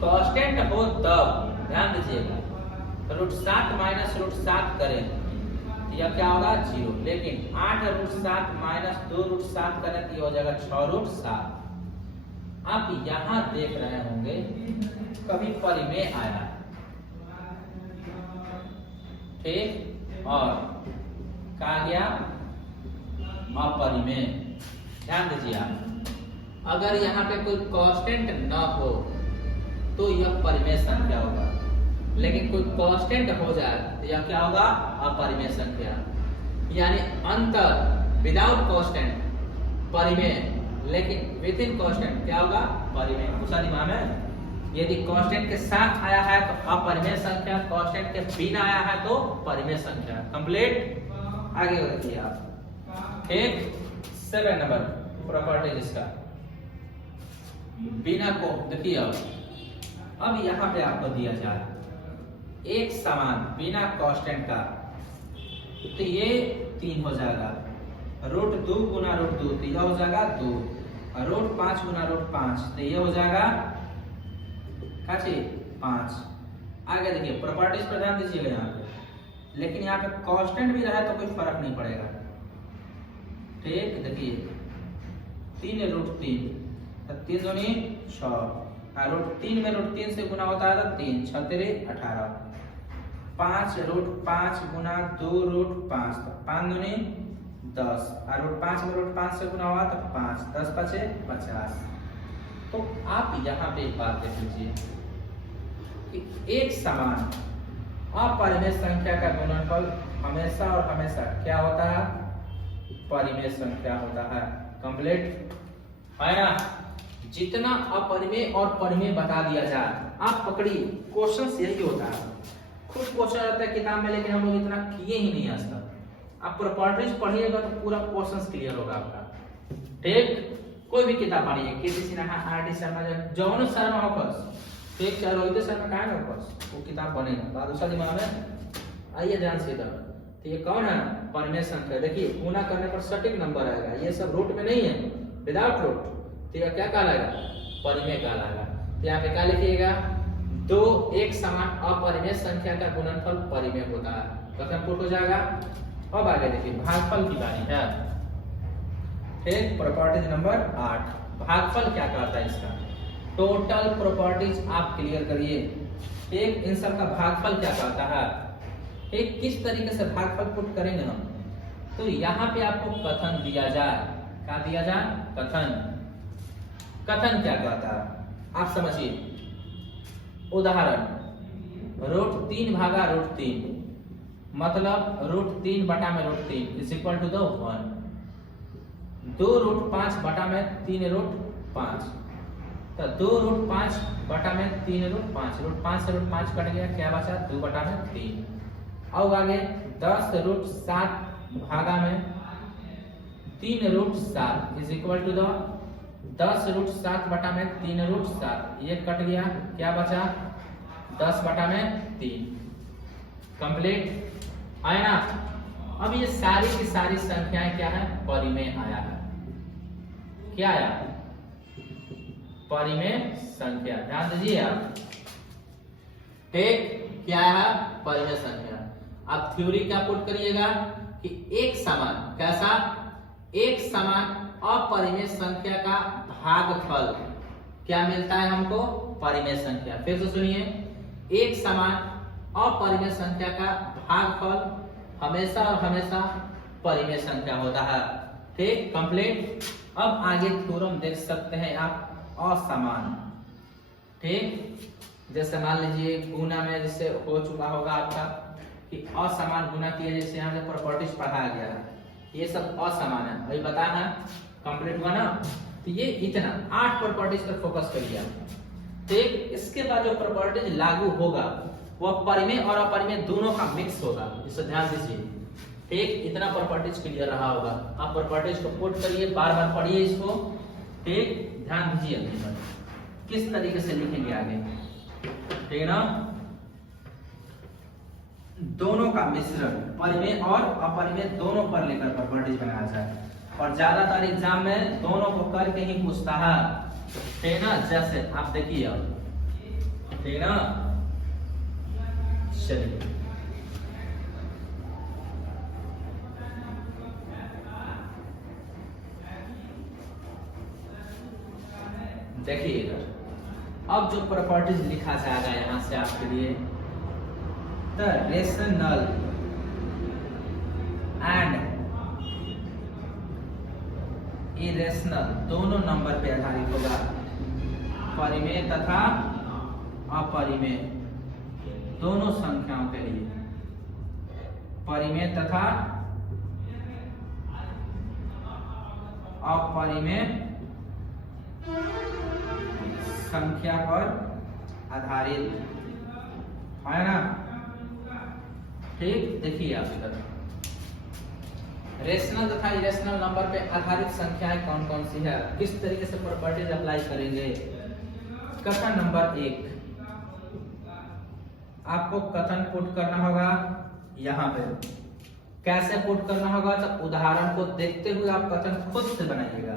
कांस्टेंट हो तब ध्यान दीजिएगा, √7 माइनस √7 करें यह क्या होगा? 0, लेकिन 8 √7 माइनस 2 √7 करें तो यह हो जाएगा 6 √7। आप यहाँ देख रहे होंगे कभी परिमेय आया, ठीक, और कहा गया अपरिमेय। ध्यान दीजिए आप, अगर यहाँ पे कोई कांस्टेंट न हो तो यह परिमेय संख्या होगा, लेकिन कोई कांस्टेंट हो जाए तो यह क्या होगा? अपरिमेय संख्या। यानी अंतर विदाउट कांस्टेंट परिमेय, लेकिन विद इन कांस्टेंट क्या होगा? परिमेय। दूसरा दिमाग में यदि कांस्टेंट के साथ आया है तो अपरिमेय संख्या, कांस्टेंट के बिना आया है तो परिमेय संख्या। कंप्लीट, आगे देखिए आप। ठीक, 7 नंबर प्रॉपर्टी इसका बिना को देखिए। अब यहाँ पे आपको दिया जाए एक समान बिना कांस्टेंट का, तो ये 3 हो जाएगा। √2 गुना √2 तो यह हो जाएगा 2, और √5 गुना √5 तो ये हो जाएगा क्या चाहिए? 5। आगे देखिए प्रॉपर्टीज पर ध्यान दीजिएगा यहाँ पे, लेकिन यहाँ पे कांस्टेंट भी रहा तो कोई फर्क नहीं पड़ेगा। ठीक, देखिए 3 √3 तो 3 दूनी 6, √3 में √3 से गुना होता है तो 3 6 तेरे 18, 5 √5 गुना 2 √5 तो 5 दूनी 10, और √5 में √5 से गुना हुआ तो 5 10 5 50। तो आप यहाँ पे एक बात देख लीजिए कि एक समान अपरिमेय संख्या का गुणनफल हमेशा और हमेशा क्या होता है? परिमेय संख्या होता है। कंप्लीट है ना? जितना अपरिमेय और परिमेय बता दिया जाए, आप पकड़िए, क्वेश्चन यही होता है। खुद क्वेश्चन रहता है किताब में, लेकिन हम लोग इतना किए ही नहीं आज तक। आप प्रॉपर्टीज पढ़िएगा तो पूरा क्वेश्चन क्लियर होगा आपका। ठीक, कोई भी किताब पढ़िए, केसी सिन्हा, आर डी शर्मा, जौन शर्मा होकस, ठीक, चाहे रोहित शर्मा का है ना होकस, वो किताब बनेगा। बात दूसरा दिमाग में आइए ध्यान से इधर। तो ये कौन है? परिमेय संख्या। देखिए गुना करने पर सटीक नंबर आएगा, ये सब रूट में नहीं है, विदाउट रूट, तो यह क्या कहलाएगा? परिमेय कहलाएगा। तो यहाँ पे क्या लिखिएगा? दो एक समान अपरिमेय संख्या का गुणनफल परिमेय होता है। कथन पुट हो जाएगा। अब आगे देखिए भागफल की बारी है। ठीक, प्रॉपर्टीज नंबर 8, भागफल क्या कहता है इसका? टोटल प्रॉपर्टीज आप क्लियर करिए। एक इन सब का भागफल क्या कहता है? एक किस तरीके से भागफल पुट करेंगे हम? तो यहाँ पे आपको कथन दिया जाए। क्या दिया जाए? कथन। कथन क्या कहता है आप समझिए। उदाहरण, √3 भागा √3 मतलब √3 बटा में √3 इज इक्वल टू 1। 2√5 बटा में 3√5 तो 2√5 बटा में 3√5, √5 से √5 कट गया, क्या बचा? 2 बटा में 3। और आगे 10√7 भागा में 3√7 इज इक्वल टू 10√7 बटा में 3√7, ये कट गया, क्या बचा? 10 बटा में 3। कंप्लीट आया ना? अब ये सारी की सारी संख्याएं क्या है? परिमेय आया है। क्या आया? परिमेय संख्या। ध्यान दीजिए आप। ठीक, क्या है? परिमेय संख्या। अब थ्योरी क्या पुट करिएगा कि एक समान, कैसा? एक समान अपरिमेय संख्या का भागफल क्या मिलता है हमको? परिमेय संख्या। फिर से सुनिए, एक समान अपरिमेय संख्या का भागफल हमेशा और हमेशा परिमेय संख्या होता है। ठीक, कंप्लीट। अब आगे थ्योरम देख सकते हैं आप असमान। ठीक, जैसे मान लीजिए गुना में जैसे हो चुका होगा आपका कि असमान गुना किए, जैसे यहाँ पे प्रॉपर्टीज पढ़ाया गया है, ये सब असमान है, वही बताया है, कंप्लीट हुआ ना। तो ये इतना 8 प्रॉपर्टीज पर फोकस करिए। ठीक, इसके बाद जो प्रॉपर्टीज लागू होगा वह परिमेय और अपरिमेय दोनों का मिक्स होगा, इसे ध्यान दीजिए। ठीक, इतना प्रॉपर्टीज क्लियर रहा होगा। आप प्रॉपर्टीज को कोट करिए, बार बार पढ़िए इसको। ठीक, ध्यान दीजिए किस तरीके से लिखेंगे आगे। ठीक है ना, दोनों का मिश्रण परिमेय और अपरिमेय दोनों पर लेकर प्रॉपर्टीज बनाया जाए, और ज्यादातर एग्जाम में दोनों को करके ही पूछता है। ठीक है ना, जैसे आप देखिए अब, ठीक है ना, चलिए देखिए इधर, अब जो प्रॉपर्टीज लिखा जाएगा यहां से आपके लिए, द रेशनल एंड इरेशनल दोनों नंबर पे आधारित होगा, परिमेय तथा अपरिमेय दोनों संख्याओं के लिए, परिमेय तथा अपरिमेय संख्या पर आधारित है ना। ठीक, देखिए आप इधर रेशनल तथा इरेशनल नंबर पे आधारित संख्याएं कौन कौन सी है, किस तरीके से प्रॉपर्टीज अप्लाई करेंगे। कथन नंबर 1, आपको कथन पुट करना होगा यहाँ पे। कैसे पुट करना होगा? तो उदाहरण को देखते हुए आप कथन खुद से बनाइएगा।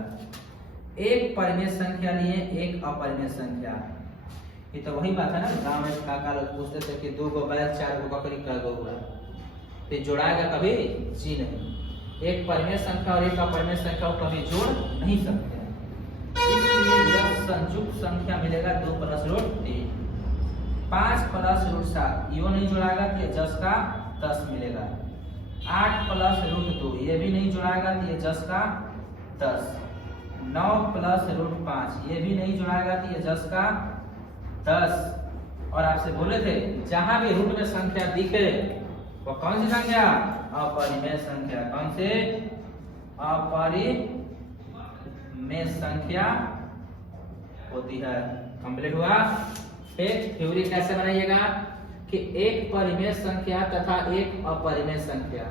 एक परिमेय संख्या लिए एक अपरिमेय संख्या, ये तो वही बात है ना, गांव में काका लोग पूछते थे कि 2 गो बैल 4 गो बकरी कै गो हुआ, तो जोड़ाएगा कभी? जी नहीं। एक परिमेय संख्या और एक अपरिमेय संख्या को कभी जोड़ नहीं सकते, इसलिए जब संयुक्त संख्या मिलेगा 2 + √3, 5 + √7 यो नहीं जोड़ाएगा तो ये 10 का 10 मिलेगा, 8 + √2 ये भी नहीं जोड़ाएगा तो ये 10 का 10, 9 + √5 ये भी नहीं जोड़ाएगा तो ये 10 का 10। और आपसे बोले थे जहां भी रूट में संख्या दिखे वो कौन सी संख्या? अपरिमेय संख्या। कौन से? अपरिमेय संख्या होती है। कंप्लीट हुआ। फिर थ्योरी कैसे बनाइएगा कि एक परिमेय संख्या तथा एक अपरिमेय संख्या,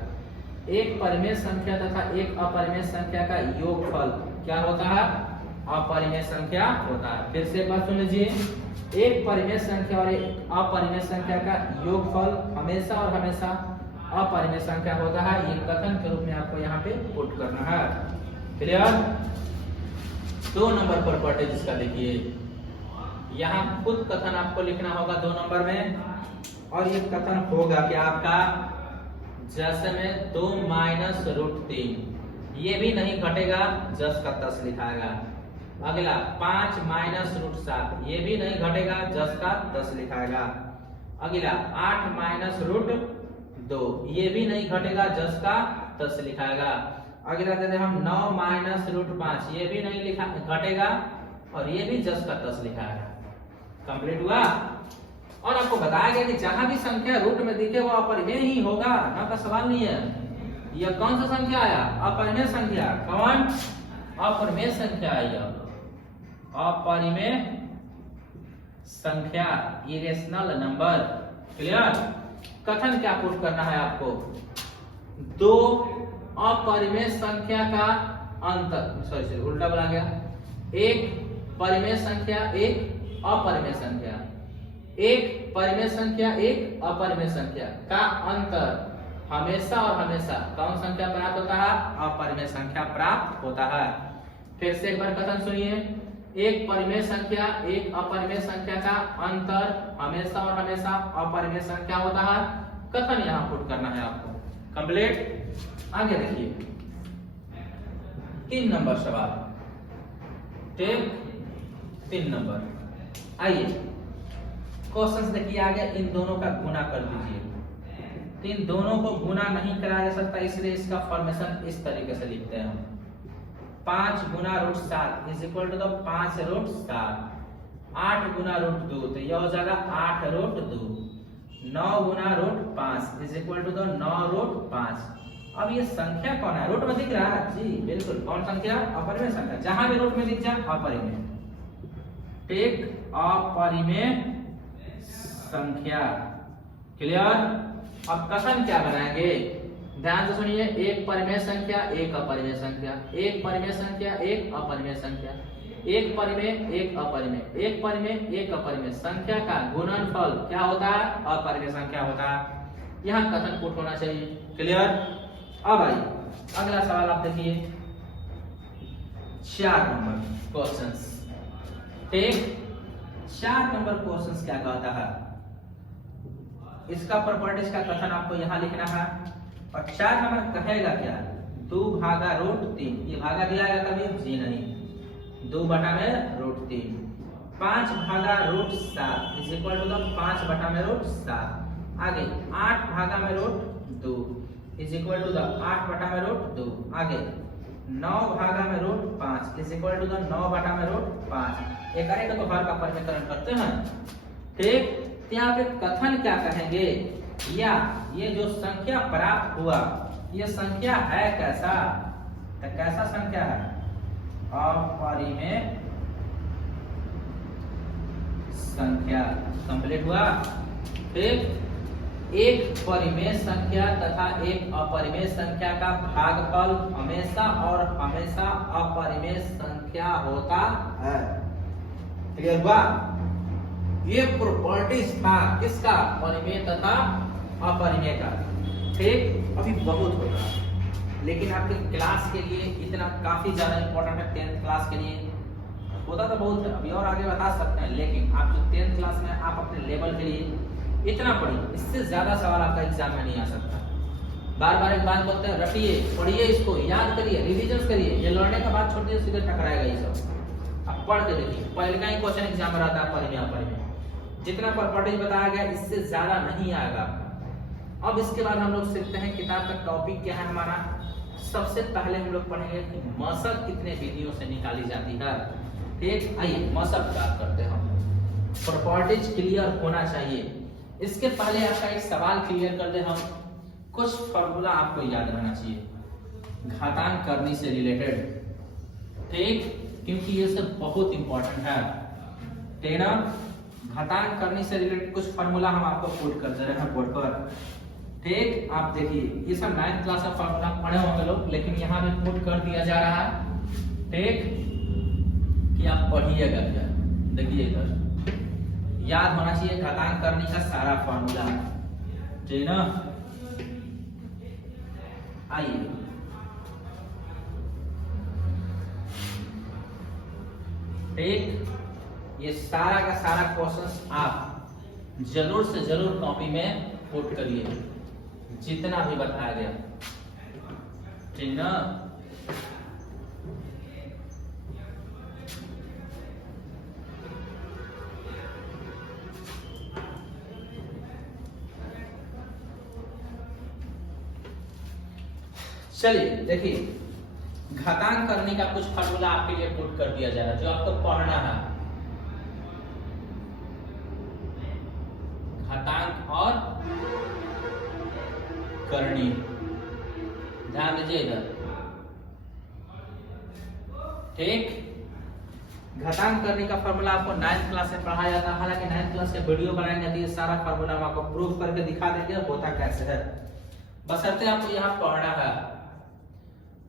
एक परिमेय संख्या तथा एक अपरिमेय संख्या का योगफल क्या होता है? अपरिमेय संख्या होता है। फिर से एक बात सुन लीजिए, एक परिमेय संख्या और एक अपरिमेय संख्या का योगफल हमेशा और हमेशा अपरिमेय संख्या होता है। ये कथन के रूप में आपको यहाँ पे पुट करना है। क्लियर? 2 नंबर प्रॉपर्टी जिसका देखिए, यहाँ खुद कथन आपको लिखना होगा 2 नंबर में, और ये कथन होगा कि आपका जैसे में 2 - √3 ये भी नहीं घटेगा, 10 का 10 लिखाएगा। अगला 5 - √7 ये भी नहीं घटेगा, 10 का 10 लिखाएगा। अगला 8 - √2 ये भी नहीं घटेगा, 10 का 10 लिखाएगा। अगला देते हम 9 - √5 ये भी नहीं घटेगा, और ये भी 10 का 10 लिखाएगा। कंप्लीट हुआ। और आपको बताया गया कि जहां भी संख्या रूट में दिखे वो अपरिमेय ही होगा, ना का सवाल नहीं है। यह कौन सा संख्या आया? अपरिमेय संख्या। कौन? अपरिमेय संख्या आई। अपरिमेय संख्या, इरेशनल नंबर। क्लियर? कथन क्या पुट करना है आपको? 2 अपरिमेय संख्या का अंतर, सॉरी उल्टा बोला गया, एक परिमेय संख्या एक अपरिमेय संख्या, एक परिमेय संख्या एक अपरिमेय संख्या का अंतर हमेशा और हमेशा कौन संख्या प्राप्त होता है? अपरिमेय संख्या प्राप्त होता है। फिर से एक बार कथन सुनिए, एक परिमेय संख्या एक अपरिमेय संख्या का अंतर हमेशा और हमेशा अपरिमेय संख्या होता है। कथन यहाँ पुट करना है आपको। कंप्लीट। आगे देखिए, 3 नंबर सवाल, टेक 3 नंबर। आइए क्वेश्चन देखिए आगे, इन दोनों का गुना कर दीजिए। इन दोनों को गुना नहीं कराया जा सकता, इसलिए इसका फॉर्मेशन इस तरीके से लिखते हैं हम। 5 गुना root 7 is equal to 5 root 7। 8 गुना रूट 2 तो यह हो जाएगा 8 रूट 2। 9 गुना root 5 is equal to 9 root 5। अब ये संख्या कौन है, रूट में दिख रहा है जी, बिल्कुल। कौन संख्या, अपरिमेय संख्या। जहां भी रूट में दिख जाए अपरिमेय, टेक अपरिमेय संख्या। क्लियर। अब कथन क्या बनाएंगे, ध्यान से सुनिए। एक परिमेय संख्या, एक अपरिमेय संख्या, एक परिमेय संख्या, एक अपरिमेय संख्या, एक परिमेय, एक अपरिमेय, एक परिमेय, एक अपरिमेय संख्या का गुणनफल क्या होता है, अपरिमेय संख्या होता है। यहाँ कथन पुट होना चाहिए। क्लियर। अब आइए अगला सवाल आप देखिए, 4 number questions. Take 4 number questions क्या कहता है, इसका प्रॉपर्टीज का कथन आपको यहाँ लिखना है। और 4 नंबर कहेगा क्या, 2 भागा रूट 3। ये भागा दिया गया कभी जी नहीं, 2 बटा में रूट 3। 5 भागा रूट 7 इज इक्वल टू 5 बटा में रूट 7। आगे 8 भागा में रूट 2 इज इक्वल टू 8 बटा में रूट 2। आगे 9 भागा में रूट 5 इज इक्वल टू 9 बटा में रूट 5। एक आएगा तो हर का परिमेयकरण करते हैं। ठीक, यहाँ पे कथन क्या कहेंगे, या ये जो संख्या प्राप्त हुआ ये संख्या है कैसा, तो कैसा संख्या है, अपरिमेय संख्या। कंप्लीट हुआ। ठीक, एक परिमेय संख्या तथा एक अपरिमेय संख्या का भागफल हमेशा और हमेशा अपरिमेय संख्या होता है। क्लियर हुआ। ये प्रॉपर्टीज था किसका, परिमेय तथा अपरिमेय का। ठीक, अभी बहुत होगा लेकिन आपके क्लास के लिए इतना काफी ज्यादा इंपॉर्टेंट है। 10th क्लास के लिए होता तो बहुत है, अभी और आगे बता सकते हैं, लेकिन आप जो 10th क्लास में आप अपने लेवल के लिए इतना पढ़िए, इससे ज्यादा सवाल आपका एग्जाम में नहीं आ सकता। बार बार एक बात बोलते हैं, रटिए, पढ़िए, इसको याद करिए, रिविजन करिए। ये लड़ने का बात छोड़ दीजिए, सीधे टकराएगा ये सब। आप पढ़ के देखिए, पहले का ही क्वेश्चन एग्जाम में रहता है परिमेय अपरिमेय। जितना प्रॉपर्टीज बताया गया इससे ज्यादा नहीं आएगा। अब इसके बाद हम लोग सीखते हैं किताब का टॉपिक क्या है हमारा। सबसे पहले हम लोग पढ़ेंगे कि मशक कितने विधियों से निकाली जाती है। ठीक, आइए मशक बात करते हैं हम। प्रॉपर्टीज क्लियर होना चाहिए। इसके पहले आपका एक सवाल क्लियर कर दे हम, कुछ फॉर्मूला आपको याद रहना चाहिए घातांक करने से रिलेटेड। ठीक, क्योंकि ये सब बहुत इंपॉर्टेंट है। ठीक ना, घातांक करने से रिलेटेड कुछ फार्मूला हम आपको पुट कर दे रहे हैं बोर्ड पर। ठीक, आप देखिए, ये सब 9th क्लास का फार्मूला पढ़े होंगे लोग, लेकिन यहाँ भी पुट कर दिया जा रहा है। ठीक, कि आप पढ़िएगा क्या, देखिए इधर याद होना चाहिए घातांक करने का सारा फार्मूला। ठीक ना, आइए ठीक, ये सारा का सारा क्वेश्चंस आप जरूर से जरूर कॉपी में पुट करिए, जितना भी बताया गया। ठीक ना, चलिए देखिए, घातांक करने का कुछ फार्मूला आपके लिए पुट कर दिया जा रहा है जो आपको पढ़ना है। घातांक और करनी, ध्यान दीजिए इधर। ठीक, घातांक करने का फार्मूला आपको 9th क्लास में पढ़ाया जाता है। हालांकि 9th क्लास के वीडियो बनाएंगे तो ये सारा फार्मूला हम आपको प्रूफ करके दिखा देंगे होता कैसे है। बशर्ते आपको यहाँ पढ़ना है।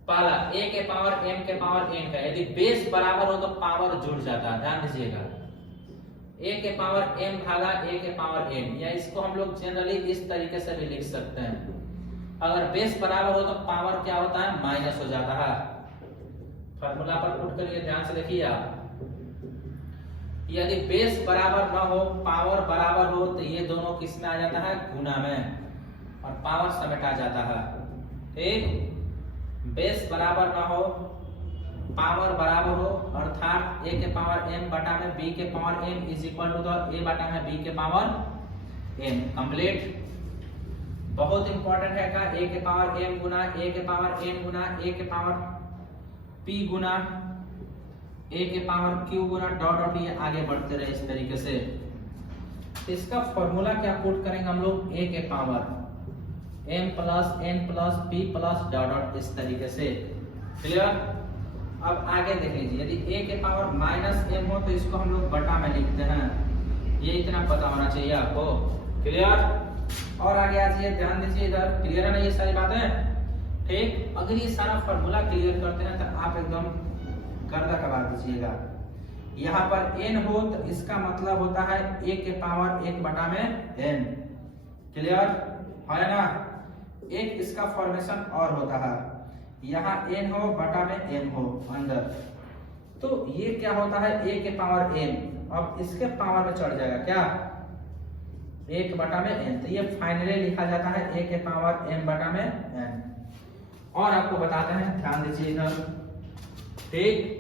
पहला a के पावर m के पावर n का, यदि बेस बराबर हो तो पावर जुड़ जाता है, ध्यान दीजिएगा। a के पावर m भागा a के पावर n, या इसको हम लोग जनरली इस तरीके से भी लिख सकते हैं। अगर बेस बराबर हो तो पावर क्या होता है, माइनस हो जाता है। फार्मूला पर पुट करिए, ध्यान से देखिए आप। यदि बेस बराबर न हो, पावर बराबर हो, तो ये दोनों किस में आ जाता है, गुना में, और पावर समेटा जाता है। ठीक, बेस बराबर ना हो पावर बराबर हो, अर्थात a के पावर m बटा में b के power m is equal to the a बटा में b के पावर m। कंप्लीट। बहुत इंपॉर्टेंट है का a के पावर m गुना a के पावर n गुना a के पावर p गुना a के पावर q गुना डॉट डॉट, ये आगे बढ़ते रहे इस तरीके से। इसका फॉर्मूला क्या पुट करेंगे हम लोग, a के power m plus n plus p plus dot dot, इस तरीके से। क्लियर। अब आगे देख लीजिए, यदि a के पावर माइनस m हो तो इसको हम लोग बटा में लिखते हैं, ये इतना पता होना चाहिए आपको। क्लियर। और आगे आ जाइए, ध्यान दीजिए इधर। क्लियर है ना ये सारी बातें? ठीक। अगर ये सारा फॉर्मूला क्लियर करते हैं तो आप एकदम गर्दा कबार दीजिएगा। यहाँ पर n हो तो इसका मतलब होता है a के पावर 1 बटा में n। क्लियर है ना? एक इसका फॉर्मेशन और होता है, यहाँ n हो बटा में m हो अंदर, तो ये क्या होता है a के पावर n, अब इसके पावर में चढ़ जाएगा क्या, 1 बटा में n, तो ये फाइनली लिखा जाता है a के पावर m बटा में n। और आपको बताते हैं, ध्यान दीजिए इधर। ठीक।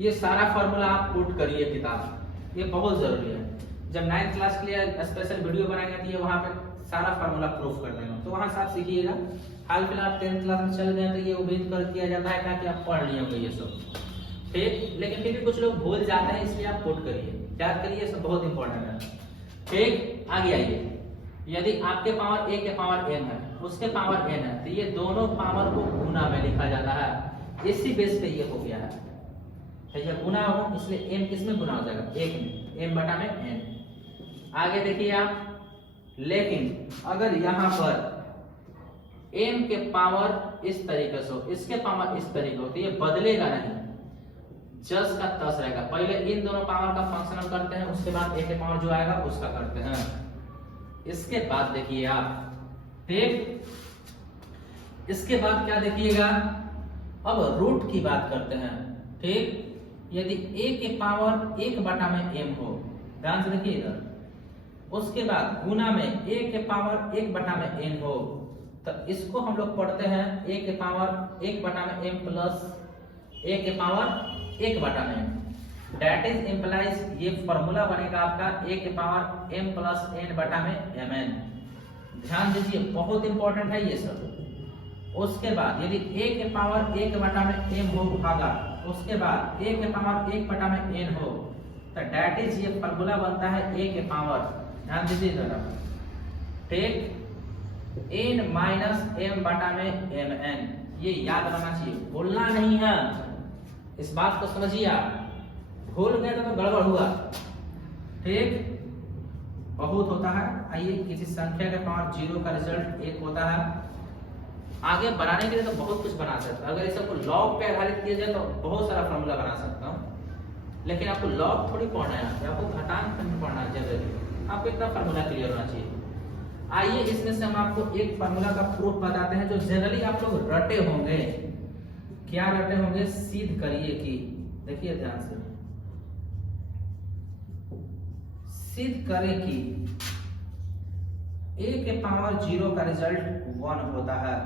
ये सारा फॉर्मूला आप पुट करिए किताब, ये बहुत जरूरी है। जब 9th क्लास के लिए स्पेशल वीडियो बनाएंगे तो ये वहां पे सारा फॉर्मूला प्रूफ कर देंगे, तो वहां से आप सीखिएगा। हाल फिलहाल 10th क्लास में चल गए तो ये उम्मीद कर किया जाता है ना कि आप पढ़ लिए होंगे ये सब। ठीक। लेकिन फिर भी कुछ लोग भूल जाते हैं, इसलिए आप पुट करिए, याद करिए, सब बहुत इंपॉर्टेंट है। ठीक। आगे आइए, यदि आपके पावर a के पावर m है, उसके पावर n है, तो ये दोनों पावर को गुना में लिखा जाता है। इसी बेस पे ये हो गया है, ये गुना हो, इसलिए m किसमें गुना हो जाएगा, 1 में, m बटा में n। आगे देखिए आप, लेकिन अगर यहाँ पर m के पावर इस तरीके से हो, इसके पावर इस तरीके हो, तो ये बदलेगा नहीं, जस का तस रहेगा। पहले इन दोनों पावर का फंक्शन हम करते हैं, उसके बाद a के पावर जो आएगा उसका करते हैं। इसके बाद देखिए आप, ठीक, इसके बाद क्या देखिएगा, अब रूट की बात करते हैं। ठीक। यदि a के पावर 1 बटा में m हो, ध्यान से देखिए इधर, उसके बाद गुना में a के पावर 1 बटा में n हो, तो इसको हम लोग पढ़ते हैं a के पावर 1 बटा में m प्लस a के पावर 1 बटा में m। That is implies ये फॉर्मूला बनेगा आपका a के पावर m प्लस n बटा में mn। ध्यान दीजिए, बहुत इंपॉर्टेंट है ये सब। उसके बाद यदि a के पावर 1 बटा में m हो भागा, उसके बाद a के पावर 1 बटा में n हो, तो that is ये फॉर्मूला बनता है a के पावर, ध्यान दीजिए जरा, ठीक, n माइनस m बटा में mn। ये याद रखना चाहिए, भूलना नहीं है, इस बात को समझिए आप। भूल गए तो गड़बड़ हुआ। ठीक। बहुत होता है। आइए, किसी संख्या के पावर 0 का रिजल्ट 1 होता है। आगे बनाने के लिए तो बहुत कुछ बना सकते हैं, अगर इस सबको लॉग पे आधारित किया जाए तो बहुत सारा फॉर्मूला बना सकता हूँ, लेकिन आपको लॉग थोड़ी पढ़ना है, आपको घटांक नहीं पढ़ना है जनरली, आपको इतना फॉर्मूला क्लियर होना चाहिए। आइए, इसमें से हम आपको एक फॉर्मूला का प्रूफ बताते हैं जो जनरली आप लोग रटे होंगे। क्या रटे होंगे, सिद्ध करिए कि, देखिए ध्यान से, सिद्ध करें कि a के पावर 0 का रिजल्ट 1 होता है।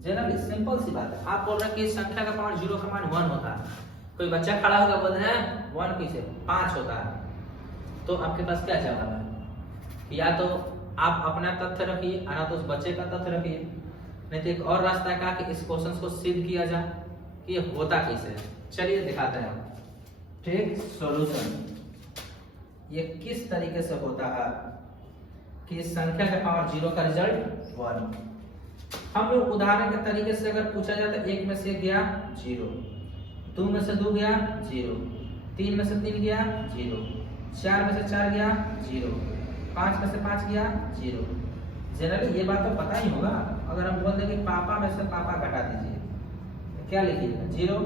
जनरली सिंपल सी बात है, आप बोल रहे हैं कि संख्या का पावर 0 का मान 1 होता है, कोई बच्चा खड़ा होगा बोल रहे हैं 1 पीछे 5 होता है, तो आपके पास क्या जवाब है, या तो आप अपना तथ्य रखिए, या तो उस बच्चे का तथ्य रखिए, नहीं तो एक और रास्ता है कि इस क्वेश्चन को सिद्ध किया जाए कि ये होता कैसे है। चलिए दिखाते हैं। ठीक। सॉल्यूशन ये किस तरीके से होता है कि संख्या के पावर 0 का रिजल्ट 1। हम लोग उदाहरण के तरीके से अगर पूछा जाए तो 1 में से गया 0, 2 में से 2 गया 0, 3 में से 3 गया 0, 4 में से 4 गया 0, 5 में से 5 गया 0। जनरली ये बात तो पता ही होगा। अगर हम बोल दें कि पापा में से पापा घटा दीजिए, तो क्या लिखिएगा 0,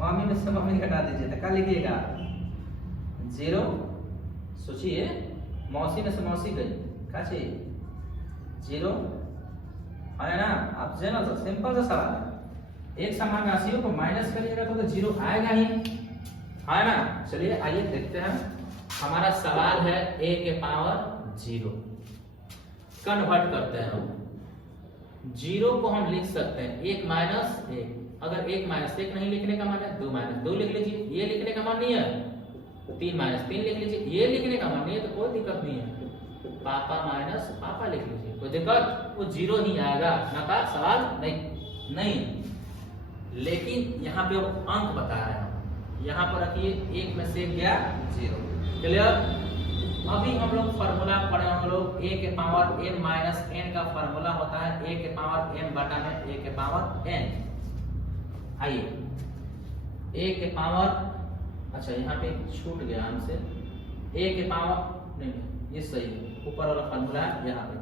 मम्मी में से मम्मी घटा दीजिए तो क्या लिखिएगा 0। सोचिए, मौसी में से मौसी गई, क्या चाहिए 0, है ना। आप जनरल सा सिंपल सा सवाल है, एक समान राशियों को माइनस करिएगा तो 0 आएगा ही, है ना। चलिए आइए देखते हैं, हमारा सवाल है a के पावर 0, कन्वर्ट करते हैं हम जीरो को हम लिख सकते हैं 1 माइनस 1। अगर 1 माइनस 1 नहीं लिखने का मान है 2 माइनस 2 लिख लीजिए, ये लिखने का मान नहीं है 3 माइनस 3 लिख लीजिए, ये लिखने का मान नहीं है तो कोई दिक्कत नहीं है, पापा माइनस पापा लिख लीजिए, कोई दिक्कत, वो जीरो ही आएगा ना का सवाल नहीं। लेकिन यहाँ पे अंक बता रहे हैं, यहाँ पर रखिए 1 में से गया 0। क्लियर? अभी हम लोग फॉर्मूला पढ़े हम लोग a के पावर m माइनस n का फॉर्मूला होता है a के पावर m बटा में a के पावर n। आइए a के पावर, अच्छा यहाँ पे छूट गया हमसे, a के पावर नहीं, ये सही है, ऊपर वाला फॉर्मूला है यहाँ पे,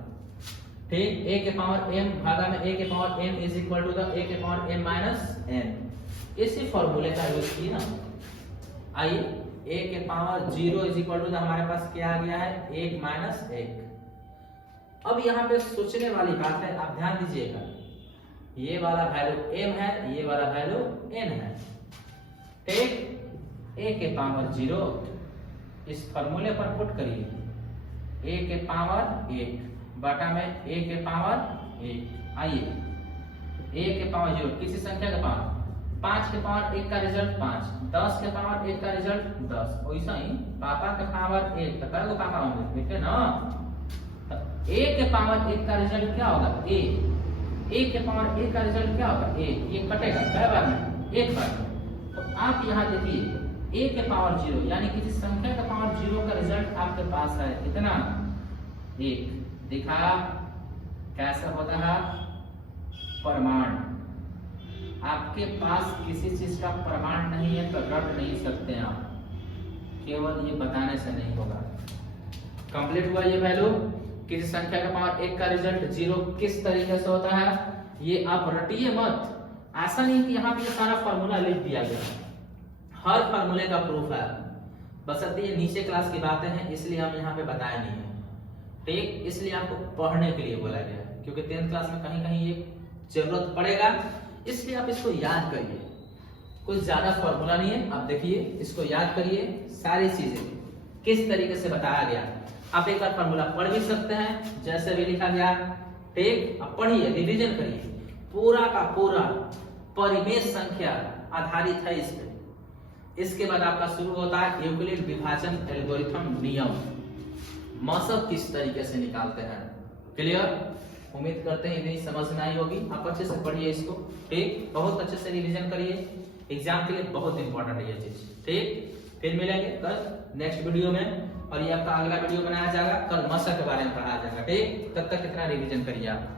ठीक। a के पावर m भागा में a के power n is equal to the a के पावर m माइनस n। इसी फॉर्मूले का यूज किए ना। आइए a के पावर 0 इज इक्वल टू हमारे पास क्या आ गया है 1 माइनस 1। अब यहाँ पे सोचने वाली बात है, आप ध्यान दीजिएगा, ये वाला वैल्यू m है, ये वाला वैल्यू n है, ठीक। a के पावर 0 इस फॉर्मूले पर पुट करिए, a के पावर 1 बटा में a के पावर 1। आइए a के पावर 0 किसी संख्या के पावर, 5 के पावर 1 का रिजल्ट 5, 10 के पावर 1 का रिजल्ट 10, वैसा ही पापा के पावर 1 तो कई गो पापा होंगे, ठीक है ना। a के पावर 1 का रिजल्ट क्या होगा a के पावर 1 का रिजल्ट क्या होगा a, ये कटेगा क्या बार में, एक बार में। तो आप यहाँ देखिए a के पावर 0 यानी किसी संख्या का पावर 0 का रिजल्ट आपके पास है कितना 1। दिखा कैसा होता है प्रमाण, आपके पास किसी चीज का प्रमाण नहीं है तो रट नहीं सकते आप, केवल ये बताने से नहीं होगा। कंप्लीट हुआ ये वैल्यू, किसी संख्या का पावर 1 का रिजल्ट 0 किस तरीके से होता है ये आप रटिए मत, ऐसा नहीं कि यहाँ पे सारा फॉर्मूला लिख दिया गया, हर फॉर्मूले का प्रूफ है, बशर्ते ये नीचे क्लास की बातें हैं इसलिए हम यहाँ पे बताए नहीं है, ठीक। इसलिए आपको पढ़ने के लिए बोला गया, क्योंकि 10th क्लास में कहीं कहीं ये जरूरत पड़ेगा, इसलिए आप इसको याद करिए, कुछ ज्यादा फॉर्मूला नहीं है। आप देखिए इसको याद करिए, सारी चीजें किस तरीके से बताया गया, आप एक बार फॉर्मूला पढ़ भी सकते हैं जैसे भी लिखा गया, ठीक। आप पढ़िए, रिवीजन करिए, पूरा का पूरा परिमेय संख्या आधारित है इस पे। इसके बाद आपका शुरू होता है यूक्लिड विभाजन एल्गोरिथम नियम, मौसम किस तरीके से निकालते हैं। क्लियर? उम्मीद करते हैं इतनी समझ में आई होगी, आप अच्छे से पढ़िए इसको, ठीक। बहुत अच्छे से रिवीजन करिए, एग्जाम के लिए बहुत इंपॉर्टेंट है ये चीज, ठीक। फिर मिलेंगे कल नेक्स्ट वीडियो में, और ये आपका अगला वीडियो बनाया जाएगा, कल मशक के बारे में पढ़ाया जाएगा, ठीक। तब तक कितना रिवीजन करिए आप।